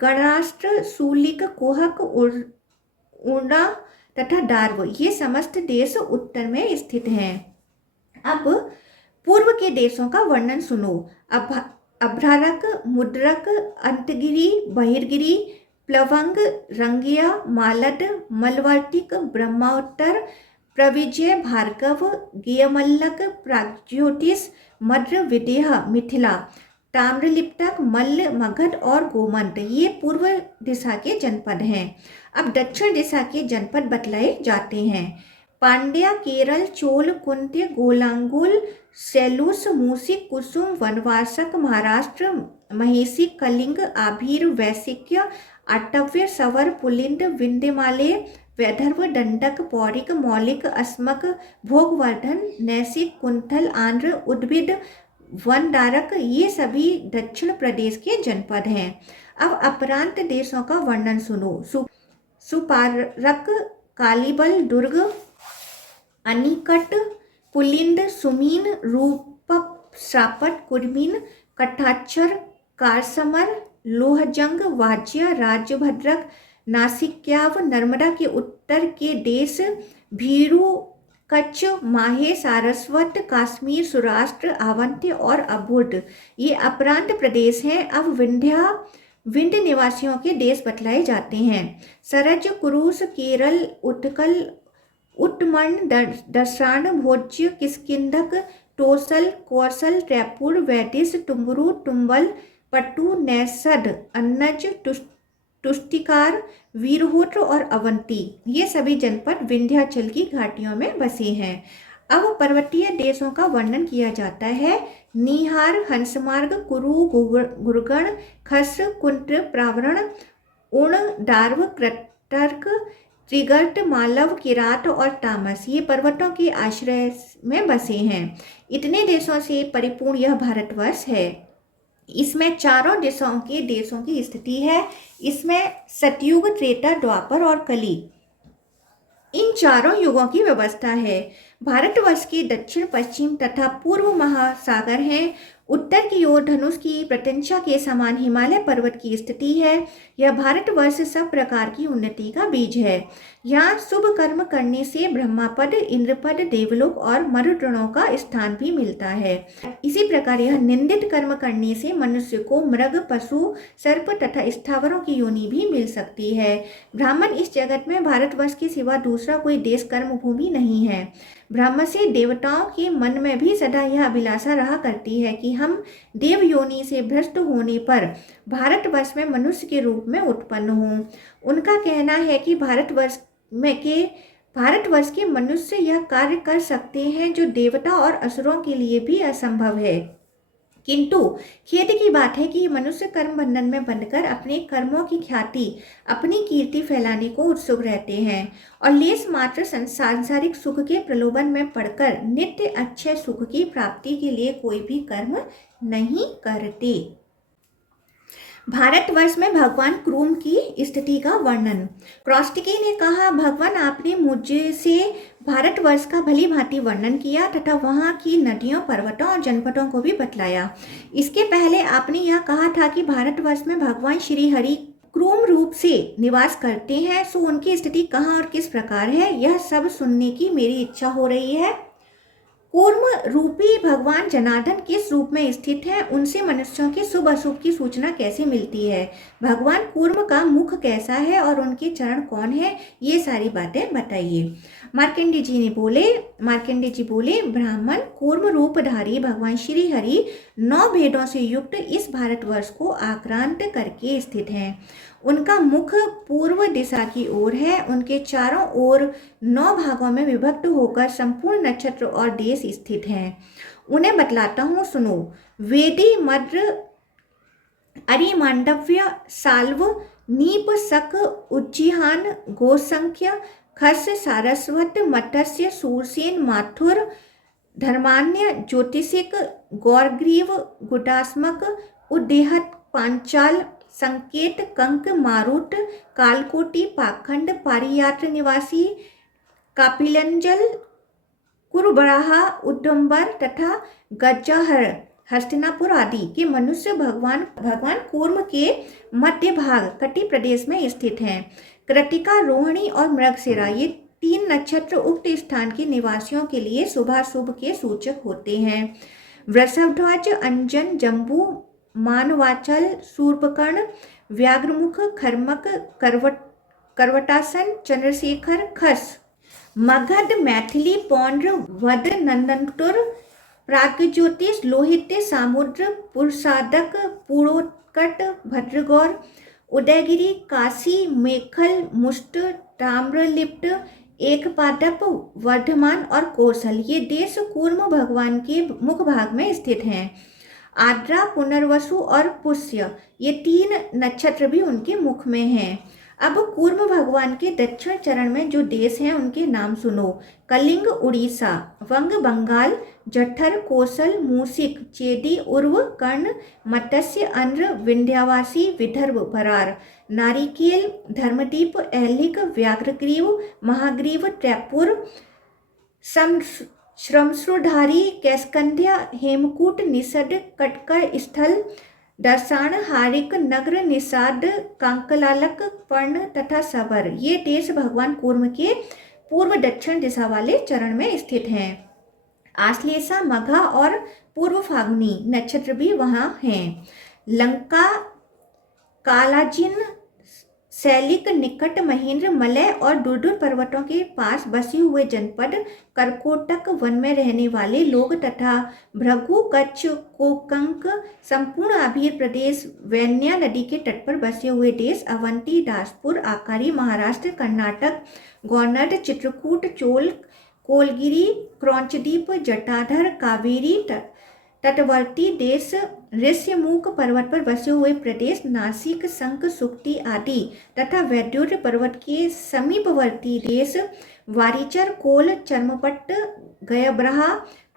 गणास्त्र, शूलिक, कुहक, उर्णा तथा दार्व, ये समस्त देश उत्तर में स्थित हैं। अब पूर्व के देशों का वर्णन सुनो। अभ्रारक, मुद्रक, अंतगिरी, बहिर्गिरी, प्लवंग, रंगिया, मालद, मलवर्तिक, ब्रह्मोत्तर, प्रविजय, भार्गव, गेयमल्लक, प्राग्ज्योतिष, मद्र, विदेह, मिथिला, ताम्रलिप्तक, मल्ल, मगध और गोमंत ये पूर्व दिशा के जनपद हैं। अब दक्षिण दिशा के जनपद बतलाए जाते हैं। पांड्या, केरल, चोल, कुंत्य, गोलांगुल, सैलूस, मूसिक, कुसुम, वनवासक, महाराष्ट्र, महेशी, कलिंग, आभीर, वैशिक्य, आटव्य, सवर, पुलिंद, विंध्यमालय, वैदर्भ, दंडक, पौरिक, मौलिक, अस्मक, भोगवर्धन, नैसिक, कुंथल, आंध्र, उद्भिद, वनदारक ये सभी दक्षिण प्रदेश के जनपद हैं। अब अपरांत देशों का वर्णन सुनो। सुपारक, कालीबल, दुर्ग, अनिकट, पुलिंद, सुमीन, रूपप, श्रापट, कुर्मीन, कटाक्षर, कारसमर, लोहजंग, वाज्य, राज्यभद्रक, नासिक्याव, नर्मदा के उत्तर के देश, भीरू, कच्छ, माहे, सारस्वत, कश्मीर, सौराष्ट्र, आवंती और अबुध ये अपरांत प्रदेश हैं। अब विंध्य निवासियों के देश बतलाए जाते हैं। सरज, कुरुस, केरल, उत्कल, उत्मण, दशाण, भोज्य, किष्किंधक, तोसल, कौशल, जयपुर, वैदिश, टुम्बरू, टुम्बल, पट्टू, नैसद, अन्नज, तुष्टिकार, वीरहोत्र और अवंती ये सभी जनपद विंध्याचल की घाटियों में बसे हैं। अब पर्वतीय देशों का वर्णन किया जाता है। निहार, हंसमार्ग, कुरु, गुरगण, खस, कुंत्र, प्रावरण, उण, दार्व, कृतर्क, त्रिगर्त, मालव, किरात और तामस ये पर्वतों के आश्रय में बसे हैं। इतने देशों से परिपूर्ण यह भारतवर्ष है। इसमें चारों दिशाओं के देशों की स्थिति है। इसमें सतयुग, त्रेता, द्वापर और कली इन चारों युगों की व्यवस्था है। भारतवर्ष के दक्षिण, पश्चिम तथा पूर्व महासागर हैं। उत्तर की ओर धनुष की प्रत्यंचा के समान हिमालय पर्वत की स्थिति है। यह भारतवर्ष सब प्रकार की उन्नति का बीज है। यहाँ शुभ कर्म करने से ब्रह्मापद, इंद्रपद, देवलोक और मरुद्गणों का स्थान भी मिलता है। इसी प्रकार यह निंदित कर्म करने से मनुष्य को मृग, पशु, सर्प तथा स्थावरों की योनि भी मिल सकती है। ब्राह्मण इस जगत में भारतवर्ष के सिवा दूसरा कोई देश कर्म भूमि नहीं है। ब्रह्म से देवताओं के मन में भी सदा यह अभिलाषा रहा करती है कि हम देव योनि से भ्रष्ट होने पर भारतवर्ष में मनुष्य के रूप में उत्पन्न हों। उनका कहना है कि भारतवर्ष के मनुष्य यह कार्य कर सकते हैं जो देवता और असुरों के लिए भी असंभव है। किंतु खेद की बात है कि मनुष्य कर्म बंधन में बंधकर अपने कर्मों की ख्याति, अपनी कीर्ति फैलाने को उत्सुक रहते हैं और लेस मात्र सांसारिक सुख के प्रलोभन में पड़कर नित्य अच्छे सुख की प्राप्ति के लिए कोई भी कर्म नहीं करते। भारतवर्ष में भगवान क्रूम की स्थिति का वर्णन। क्रॉस्टिकी ने कहा, भगवान आपने मुझसे भारतवर्ष का भली भांति वर्णन किया तथा वहाँ की नदियों, पर्वतों और जनपदों को भी बतलाया। इसके पहले आपने यह कहा था कि भारतवर्ष में भगवान श्री हरि क्रूम रूप से निवास करते हैं। सो उनकी स्थिति कहाँ और किस प्रकार है, यह सब सुनने की मेरी इच्छा हो रही है। कूर्म रूपी भगवान जनार्दन किस रूप में स्थित है, उनसे मनुष्यों के शुभ अशुभ की सूचना कैसे मिलती है, भगवान कूर्म का मुख कैसा है और उनके चरण कौन है, ये सारी बातें बताइए। मार्कंडेय जी बोले, ब्राह्मण कूर्म रूपधारी भगवान श्री हरि 9 भेदों से युक्त इस भारतवर्ष को आक्रांत करके स्थित हैं। उनका मुख पूर्व दिशा की ओर है। उनके चारों ओर 9 भागों में विभक्त होकर संपूर्ण नक्षत्र और देश स्थित हैं। उन्हें बतलाता हूँ, सुनो। वेदी, मद्र, अरिमांडव्य, साल्व, नीप, शक, उज्जिहान, गोसंख्य, खस, सारस्वत, मत्स्य, सूरसेन, माथुर, धर्मान्य, ज्योतिषिक, गौरग्रीव, गुडास्मक, उद्देहत, पांचाल, संकेत, कंक, मारुत, कालकोटि, पाखंड, पारियात्र निवासी, कापिलंजल, कुरुबराहा, उद्दम्बर तथा गज्जाहर, हस्तिनापुर आदि के मनुष्य भगवान कूर्म के मध्य भाग कटि प्रदेश में स्थित हैं। कृतिका, रोहिणी और मृगशिरा ये 3 नक्षत्र उक्त स्थान के निवासियों के लिए शुभाशुभ के सूचक होते हैं। वृषभध्वज, अंजन, जम्बू, मानवाचल, शूर्पकर्ण, व्याघ्रमुख, खर्मक, करवटासन, चंद्रशेखर, खस, मगध, मैथिली, पौंड्र, वध, नंदनतुर, प्राग्ज्योतिष लोहित्य सामुद्र पुरसादक पुरोत्कट भद्रगौर उदयगिरी काशी मेखल मुष्ट ताम्रलिप्त एकपादप वर्धमान और कौशल ये देश कूर्म भगवान के मुख भाग में स्थित हैं। आद्रा पुनर्वसु और पुष्य ये 3 नक्षत्र भी उनके मुख में हैं। अब कूर्म भगवान के दक्षिण चरण में जो देश हैं उनके नाम सुनो। कलिंग उड़ीसा, वंग बंगाल, जठर कौशल मूसिक चेदी उर्व कर्ण मत्स्य अंध्र विंध्यावासी विदर्भ बरार नारिकेल धर्मदीप ऐलिक व्याघ्रग्रीव महाग्रीव त्रिपुर श्रमश्रुधारी कैस्कंध्या हेमकूट निषद कटकर स्थल दर्शान हारिक नगर निषाद कांकलालक पर्ण तथा सवर ये देश भगवान कूर्म के पूर्व दक्षिण दिशा वाले चरण में स्थित हैं। आश्लेषा मघा और पूर्व फागुनी नक्षत्र भी वहां हैं। लंका कालाजिन सैलिक निकट महेंद्र मलय और दूर पर्वतों के पास बसे हुए जनपद करकोटक वन में रहने वाले लोग तथा भृगु कच्छ कोकंक संपूर्ण आभीर प्रदेश वैन्या नदी के तट पर बसे हुए देश अवंती दासपुर आकारी महाराष्ट्र कर्नाटक गौनड चित्रकूट चोल कोलगिरी क्रौंचदीप जटाधर कावेरी तटवर्ती देश ऋष्यमुख पर्वत पर बसे हुए प्रदेश नासिक संक सुक्ति आदि तथा वैद्युत पर्वत के समीपवर्ती देश वारिचर कोल चर्मपट्ट गयब्रहा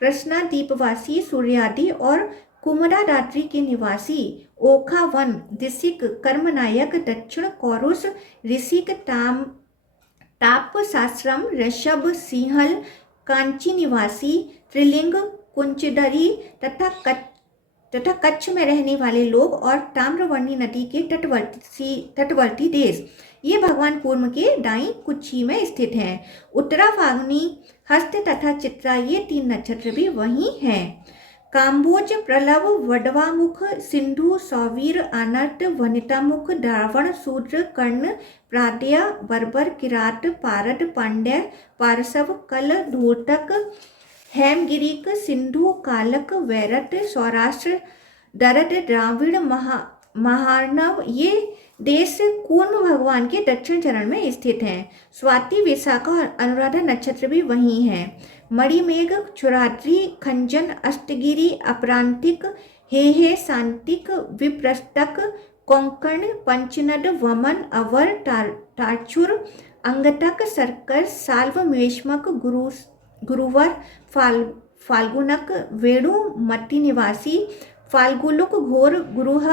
कृष्णा द्वीपवासी सूर्यादि और कुमरादात्री के निवासी ओखा वन दिसिक कर्मनायक दक्षिण कौरुष ऋषिक ताप साश्रम ऋषभ सिंहल कांची निवासी त्रिलिंग कुंचदरी तथा कच्छ में रहने वाले लोग और ताम्रवर्णी नदी के तटवर्ती देश ये भगवान कूर्म के दाईं कुक्षी में स्थित हैं। उत्तरा फागुनी हस्त तथा चित्रा ये 3 नक्षत्र भी वहीं हैं। काम्बोज प्रलव वडवामुख सिंधु सौवीर आनर्त वनितामुख दावण शूद्र कर्ण प्राद्या बर्बर किरात पारद पांड्य पारसव कल धूर्तक हेमगिरीक सिंधु कालक वैरत सौराष्ट्र दरद द्राविड़ महार्णव ये देश कूर्म भगवान के दक्षिण चरण में स्थित हैं। स्वाति विशाखा और अनुराधा नक्षत्र भी वहीं हैं। मणिमेघ क्षुराद्रि खंजन अष्टगिरी अपरांतिक हे सांतिक विप्रस्तक कोंकण पंचनद वमन अवर टार्चुर अंगतक सर्कर साल्व मेष्मक गुरुवर फाल्गुनक वेणु मत्ती निवासी फाल्गुलुक घोर गुरुह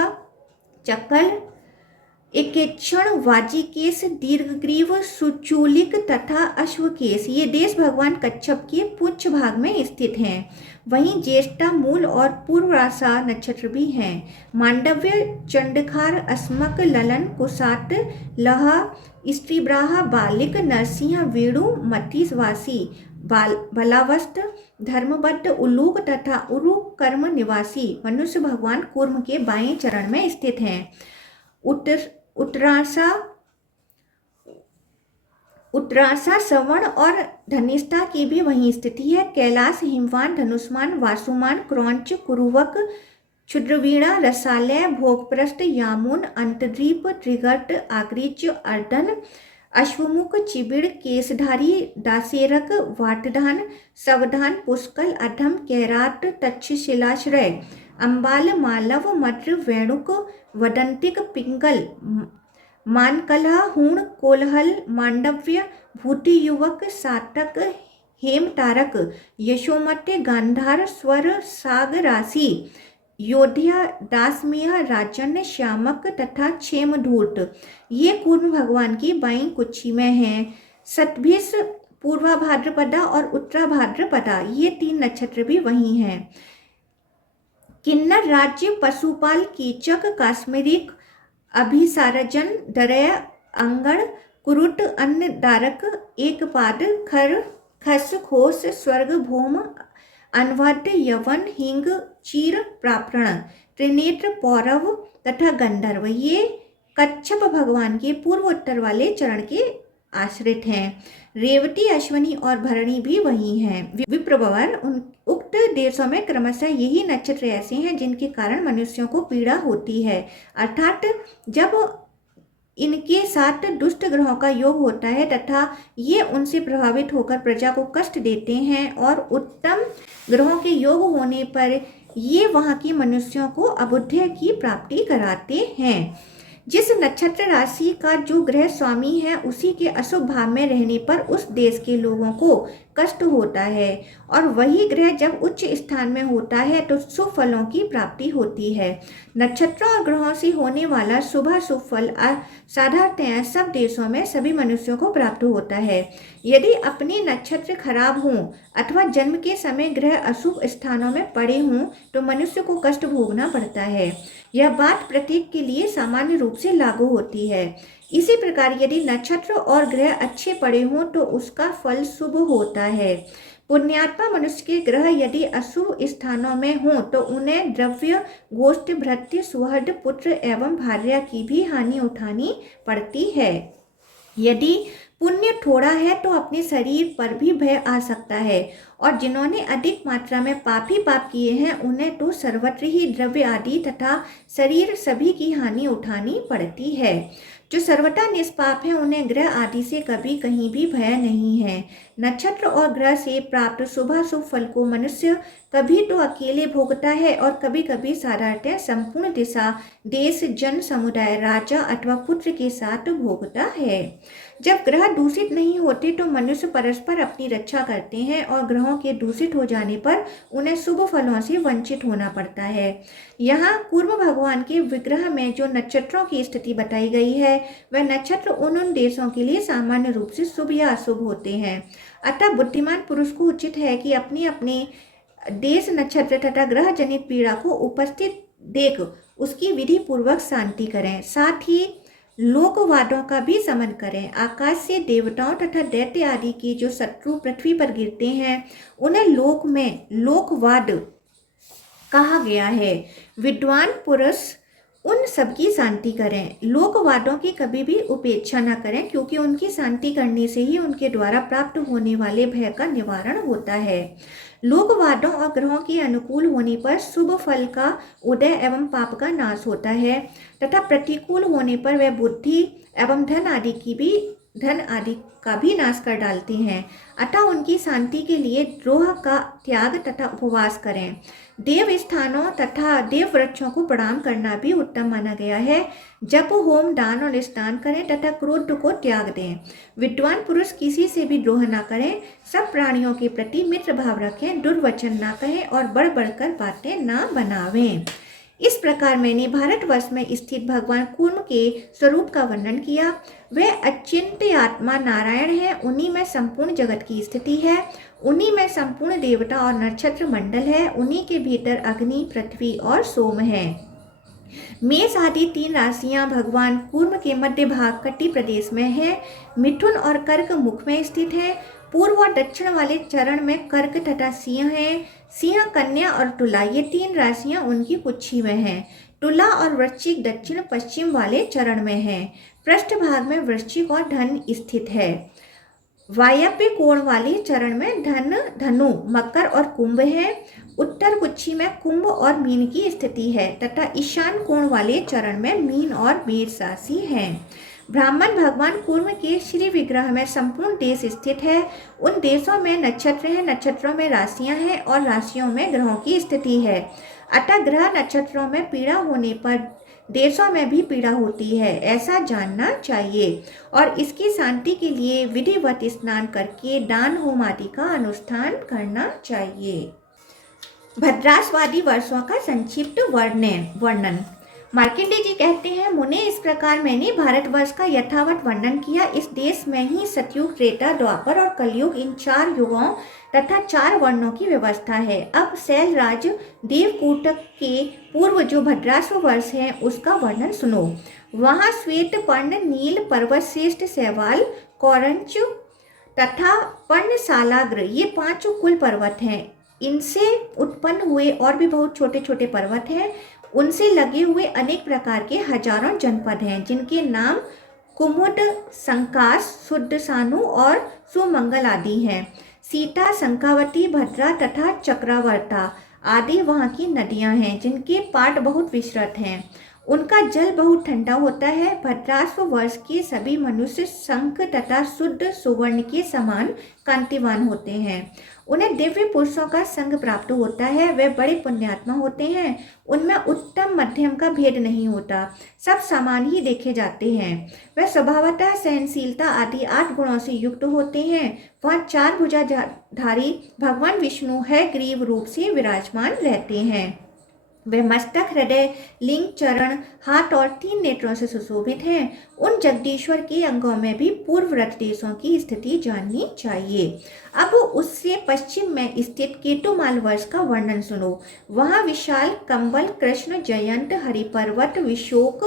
चक्कल एकेक्षण वाजिकेश दीर्घग्रीव सुचूलिक तथा अश्वकेश ये देश भगवान कच्छप के पुच्छ भाग में स्थित हैं। वहीं ज्येष्ठा मूल और पूर्वाषा नक्षत्र भी हैं। मांडव्य चंडखार अस्मक ललन कुसाट लहा स्त्रीब्राहा बालिक नरसिंह वेणु मतीवासी बलावस्त धर्मबद्ध उल्लूक तथा उरु कर्म निवासी मनुष्य भगवान कूर्म के बाएं चरण में स्थित हैं। उत्तराषा श्रवण और धनिष्ठा की भी वहीं स्थिति है। कैलाश हिमवान धनुष्मान वासुमान क्रौंच कुरुवक क्षुद्रवीणा रसालय भोगप्रस्थ यामुन अंतद्वीप त्रिगर्त आग्रिच अर्दन अश्वमुख चिबिड़ केशधारी दासेरक वाटधान सवधान पुष्कल अधम कैराट तक्षशिलाश्रय अंबाल मालव मद्र वेणुक वदंतिक पिंगल मानकलह हूण कोलहल मांडव्य भूति युवक सातक हेम तारक यशोमत्य गांधार स्वर साग राशि योध्या दासमेह राजन्य श्यामक तथा क्षेम धूर्त ये कूर्म भगवान की बाईं कुक्षी में हैं। सतभिष पूर्वा भाद्रपदा और उत्तरा भाद्रपदा ये 3 नक्षत्र भी वहीं हैं। किन्नर राज्य पशुपाल कीचक काश्मीरिक अभिसारजन दरय अंगण कुरुट अन्न दारक एकपाद खर खस खोस स्वर्ग भौम अनवद्य यवन हिंग चीर प्रापण त्रिनेत्र पौरव तथा गंधर्व ये कच्छप भगवान के पूर्व उत्तर वाले चरण के आश्रित हैं। रेवती, अश्विनी और भरणी भी वही हैं। विप्रवर, उन उक्त देशों में क्रमशः यही नक्षत्र ऐसे हैं जिनके कारण मनुष्यों को पीड़ा होती है, अर्थात जब इनके साथ दुष्ट ग्रहों का योग होता है तथा ये उनसे प्रभावित होकर प्रजा को कष्ट देते हैं, और उत्तम ग्रहों के योग होने पर ये वहाँ की मनुष्यों को अबुद्धि की प्राप्ति कराते हैं। जिस नक्षत्र राशि का जो ग्रह स्वामी है उसी के अशुभ भाव में रहने पर उस देश के लोगों को कष्ट होता है, और वही ग्रह जब उच्च स्थान में होता है तो शुभ फलों की प्राप्ति होती है। नक्षत्रों और ग्रहों से होने वाला शुभ फल साधारणतः सब देशों में सभी मनुष्यों को प्राप्त होता है। यदि अपने नक्षत्र खराब हों अथवा जन्म के समय ग्रह अशुभ स्थानों में पड़े हों तो मनुष्य को कष्ट भोगना पड़ता है। यह बात प्रत्येक के लिए सामान्य रूप से लागू होती है। इसी प्रकार यदि नक्षत्र और ग्रह अच्छे पड़े हों तो उसका फल शुभ होता है। पुण्यात्मा मनुष्य के ग्रह यदि अशुभ स्थानों में हों तो उन्हें द्रव्य, गोष्ठ, भृत्य, सुहृद, पुत्र एवं भार्या की भी हानि उठानी पड़ती है। यदि पुण्य थोड़ा है तो अपने शरीर पर भी भय आ सकता है, और जिन्होंने अधिक मात्रा में पाप ही पाप किए हैं उन्हें तो सर्वत्र ही द्रव्य आदि तथा शरीर सभी की हानि उठानी पड़ती है। जो सर्वथा निष्पाप है उन्हें ग्रह आदि से कभी कहीं भी भय नहीं है। नक्षत्र और ग्रह से प्राप्त शुभाशुभ फल को मनुष्य कभी तो अकेले भोगता है और कभी कभी साधारणतः संपूर्ण दिशा, देश, जन समुदाय, राजा अथवा पुत्र के साथ भोगता है। जब ग्रह दूषित नहीं होते तो मनुष्य परस्पर अपनी रक्षा करते हैं, और ग्रहों के दूषित हो जाने पर उन्हें शुभ फलों से वंचित होना पड़ता है। यहाँ कूर्म भगवान के विग्रह में जो नक्षत्रों की स्थिति बताई गई है वह नक्षत्र उन देशों के लिए सामान्य रूप से शुभ या अशुभ होते हैं। अतः बुद्धिमान पुरुष को उचित है कि अपने अपने देश, नक्षत्र तथा ग्रह जनित पीड़ा को उपस्थित देख उसकी विधि पूर्वक शांति करें। साथ ही लोकवादों का भी समन करें। आकाश से देवताओं तथा दैत्य आदि के जो शत्रु पृथ्वी पर गिरते हैं उन्हें लोक में लोकवाद कहा गया है। विद्वान पुरुष उन सबकी शांति करें। लोकवादों की कभी भी उपेक्षा न करें, क्योंकि उनकी शांति करने से ही उनके द्वारा प्राप्त होने वाले भय का निवारण होता है। लोकवादों और ग्रहों के अनुकूल होने पर शुभ फल का उदय एवं पाप का नाश होता है, तथा प्रतिकूल होने पर वह बुद्धि एवं धन आदि का भी नाश कर डालते हैं। अतः उनकी शांति के लिए द्रोह का त्याग तथा उपवास करें। देव स्थानों तथा देव वृक्षों को प्रणाम करना भी उत्तम माना गया है। जप, होम, दान और स्नान करें तथा क्रोध को त्याग दें। विद्वान पुरुष किसी से भी द्रोह न करें, सब प्राणियों के प्रति मित्र भाव रखें, दुर्वचन न कहें और बढ़ बढ़कर बातें न बनावें। इस प्रकार मैंने भारतवर्ष में स्थित भगवान कूर्म के स्वरूप का वर्णन किया। वह अचिंत्य आत्मा नारायण है, उन्हीं में संपूर्ण जगत की स्थिति है, उन्हीं में संपूर्ण देवता और नक्षत्र मंडल है, उन्हीं के भीतर अग्नि, पृथ्वी और सोम है। मेष आदि 3 राशियां भगवान कूर्म के मध्य भाग कटी प्रदेश में है। मिथुन और कर्क मुख में स्थित है। पूर्व और दक्षिण वाले चरण में कर्क तथा सिंह है। सिंह, कन्या और तुला ये 3 राशियां उनकी कुक्षी में हैं। तुला और वृश्चिक दक्षिण पश्चिम वाले चरण में है। पृष्ठ भाग में वृश्चिक और धन स्थित है। वायव्य कोण वाले चरण में धनु, मकर और कुंभ है। उत्तर कुक्षी में कुंभ और मीन की स्थिति है तथा ईशान कोण वाले चरण में मीन और मेष राशि है। ब्राह्मण भगवान कूर्म के श्री विग्रह में संपूर्ण देश स्थित है। उन देशों में नक्षत्र हैं, नक्षत्रों में राशियां हैं और राशियों में ग्रहों की स्थिति है। अतः ग्रह नक्षत्रों में पीड़ा होने पर देशों में भी पीड़ा होती है, ऐसा जानना चाहिए। और इसकी शांति के लिए विधिवत स्नान करके दान, होम आदि का अनुष्ठान करना चाहिए। भद्रासवादी वर्षों का संक्षिप्त वर्णन। मार्कंडेय जी कहते हैं, मुने इस प्रकार मैंने भारतवर्ष का यथावत वर्णन किया। इस देश में ही सतयुग, त्रेता, द्वापर और कलयुग, इन 4 युगों तथा 4 वर्णों की व्यवस्था है। अब शैलराज देवकूटक के पूर्व जो भद्राश्व वर्ष है उसका वर्णन सुनो। वहाँ श्वेत पर्ण, नील पर्वत श्रेष्ठ, शैवाल, कौरंच तथा पर्णशालाग्र ये 5 कुल पर्वत हैं। इनसे उत्पन्न हुए और भी बहुत छोटे छोटे पर्वत हैं। उनसे लगे हुए अनेक प्रकार के हजारों जनपद हैं, जिनके नाम कुमुद, संकास, शुद्ध सानु और सुमंगल आदि हैं। सीता, शंखावती, भद्रा तथा चक्रवर्ता आदि वहाँ की नदियाँ हैं जिनके पाट बहुत विस्तृत हैं। उनका जल बहुत ठंडा होता है। भद्राश्व वर्ष के सभी मनुष्य शंख तथा शुद्ध सुवर्ण के समान कांतिवान होते हैं। उन्हें दिव्य पुरुषों का संग प्राप्त होता है। वे बड़े पुण्यात्मा होते हैं। उनमें उत्तम मध्यम का भेद नहीं होता, सब समान ही देखे जाते हैं। वे स्वभावतः सहनशीलता आदि 8 गुणों से युक्त होते हैं। वह 4 भुजाधारी भगवान विष्णु है ग्रीव रूप से विराजमान रहते हैं। वे मस्तक, हृदय, लिंग, चरण, हाथ और 3 नेत्रों से सुशोभित हैं। उन जगदीश्वर के अंगों में भी पूर्वव्रत देशों की स्थिति जाननी चाहिए। अब उससे पश्चिम में स्थित केतुमाल वर्ष का वर्णन सुनो। वहाँ विशाल, कंबल, कृष्ण, जयंत, हरिपर्वत, विशोक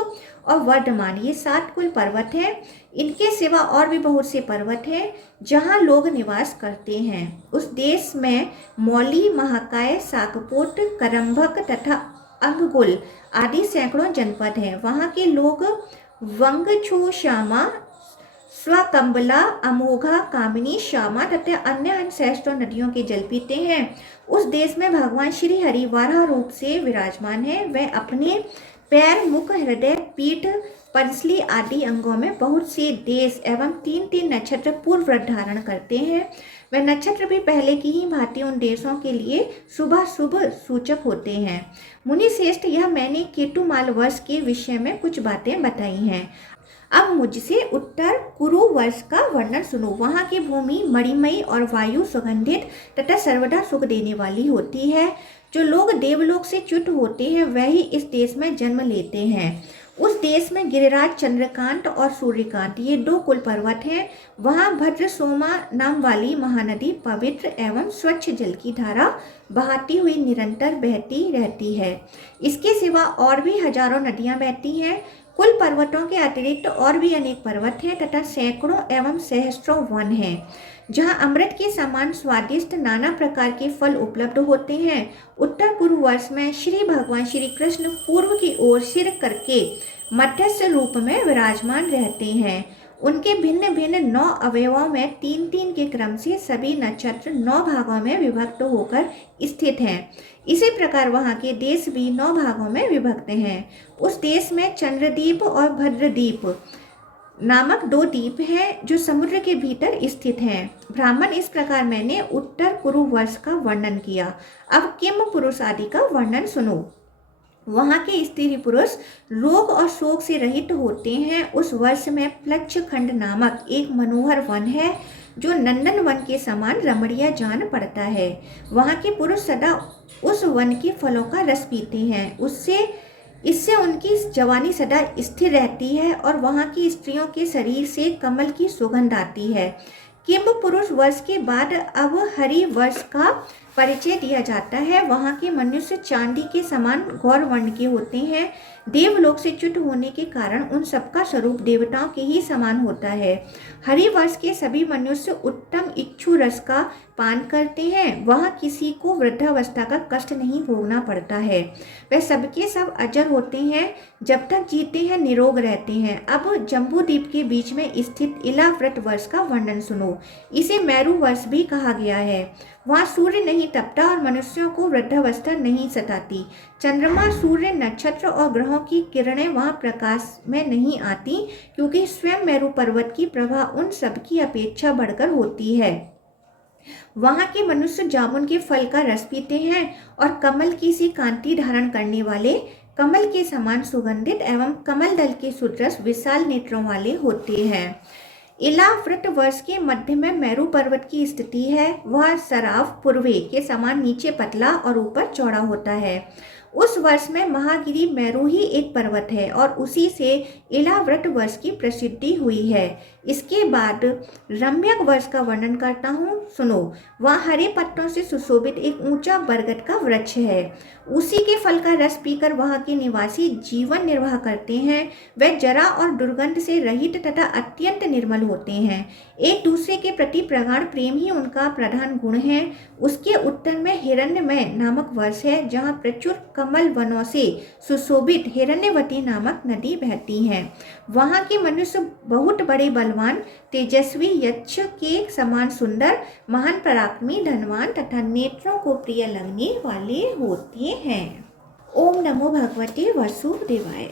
और वर्धमान ये 7 कुल पर्वत हैं। इनके सिवा और भी बहुत से पर्वत हैं जहाँ लोग निवास करते हैं। उस देश में मौली, महाकाय, साकपोट, करम्भक तथा अंगकुल आदि सैकड़ों जनपद हैं। वहाँ के लोग वंगछो श्यामा, स्वकंबला, अमोघा, कामिनी, श्यामा तथा अन्य सहस्त्रों नदियों के जल पीते हैं। उस देश में भगवान श्री हरि वाराह रूप से विराजमान है। वह अपने पैर, मुख, हृदय, पीठ, पंसली आदि अंगों में बहुत से देश एवं 3-3 नक्षत्र पूर्वव्रत धारण करते हैं। वह नक्षत्र भी पहले की ही भांति उन देशों के लिए शुभ सूचक होते हैं। मुनि श्रेष्ठ, यह मैंने केतुमाल वर्ष के विषय में कुछ बातें बताई हैं। अब मुझसे उत्तर कुरु वर्ष का वर्णन सुनो। वहाँ की भूमि मणिमयी और वायु सुगंधित तथा सर्वदा सुख देने वाली होती है। जो लोग देवलोक से च्युत होते हैं वह ही इस देश में जन्म लेते हैं। उस देश में गिरिराज, चंद्रकांत और सूर्यकांत ये 2 कुल पर्वत हैं। वहाँ भद्र सोमा नाम वाली महानदी पवित्र एवं स्वच्छ जल की धारा बहाती हुई निरंतर बहती रहती है। इसके सिवा और भी हजारों नदियाँ बहती हैं। कुल पर्वतों के अतिरिक्त और भी अनेक पर्वत हैं तथा सैकड़ों एवं सहस्त्रों वन हैं जहाँ अमृत के समान स्वादिष्ट नाना प्रकार के फल उपलब्ध होते हैं। उत्तर पूर्व वर्ष में श्री भगवान श्री कृष्ण पूर्व की ओर सिर करके मध्यस्थ रूप में विराजमान रहते हैं। उनके भिन्न भिन्न 9 अवयवों में 3-3 के क्रम से सभी नक्षत्र 9 भागों में विभक्त होकर स्थित हैं। इसी प्रकार वहाँ के देश भी 9 भागों में विभक्त हैं। उस देश में चंद्रद्वीप और भद्रद्वीप नामक 2 द्वीप हैं जो समुद्र के भीतर स्थित हैं। ब्राह्मण, इस प्रकार मैंने उत्तर कुरु वर्ष का वर्णन किया। अब किम पुरुष आदि का वर्णन सुनो। वहाँ के स्त्री पुरुष रोग और शोक से रहित होते हैं। उस वर्ष में प्लक्ष खंड नामक एक मनोहर वन है जो नंदन वन के समान रमणीय जान पड़ता है। वहाँ के पुरुष सदा उस वन के फलों का रस पीते हैं। इससे उनकी जवानी सदा स्थिर रहती है और वहाँ की स्त्रियों के शरीर से कमल की सुगंध आती है। किंब पुरुष वर्ष के बाद अब हरि वर्ष का परिचय दिया जाता है। वहाँ के मनुष्य चांदी के समान गौर वर्ण के होते हैं। देवलोक से च्युत होने के कारण उन सबका स्वरूप देवताओं के ही समान होता है। हरि वर्ष के सभी मनुष्य उत्तम इक्षु रस का पान करते हैं। वहाँ किसी को वृद्धावस्था का कष्ट नहीं भोगना पड़ता है। वह सबके सब अजर होते हैं, जब तक जीते हैं निरोग रहते हैं। अब जम्बू द्वीप के बीच में स्थित इलाव्रत वर्ष का वर्णन सुनो। इसे मेरु वर्ष भी कहा गया है। वहाँ सूर्य नहीं तपता और मनुष्यों को वृद्धावस्था नहीं सताती। चंद्रमा, सूर्य, नक्षत्र और ग्रहों की किरणें वहाँ प्रकाश में नहीं आती, क्योंकि स्वयं मेरु पर्वत की प्रभा उन सब की अपेक्षा बढ़कर होती है। वहाँ के मनुष्य जामुन के फल का रस पीते हैं और कमल की सी कांति धारण करने वाले, कमल के समान सुगंधित एवं कमल दल के सुदृढ़ विशाल नेत्रों वाले होते हैं। इलाव्रत वर्ष के मध्य में मेरु पर्वत की स्थिति है। वह सराफ पूर्वे के समान नीचे पतला और ऊपर चौड़ा होता है। उस वर्ष में महागिरी मेरु ही एक पर्वत है और उसी से इलाव्रत वर्ष की प्रसिद्धि हुई है। इसके बाद रम्यक वर्ष का वर्णन करता हूँ, सुनो। वहाँ हरे पत्तों से सुशोभित एक ऊंचा बरगद का वृक्ष है। उसी के फल का रस पीकर वहाँ के निवासी जीवन निर्वाह करते हैं। वे जरा और दुर्गंध से रहित तथा अत्यंत निर्मल होते हैं। एक दूसरे के प्रति प्रगाढ़ प्रेम ही उनका प्रधान गुण है। उसके उत्तर में हिरण्यमय नामक वर्ष है, जहाँ प्रचुर कमल वनों से सुशोभित हिरण्यवती नामक नदी बहती है। वहाँ के मनुष्य बहुत बड़े बलवान, तेजस्वी, यक्ष के समान सुंदर, महान पराक्रमी, धनवान तथा नेत्रों को प्रिय लगने वाले होते हैं। ओम नमो भगवते वासुदेवाय।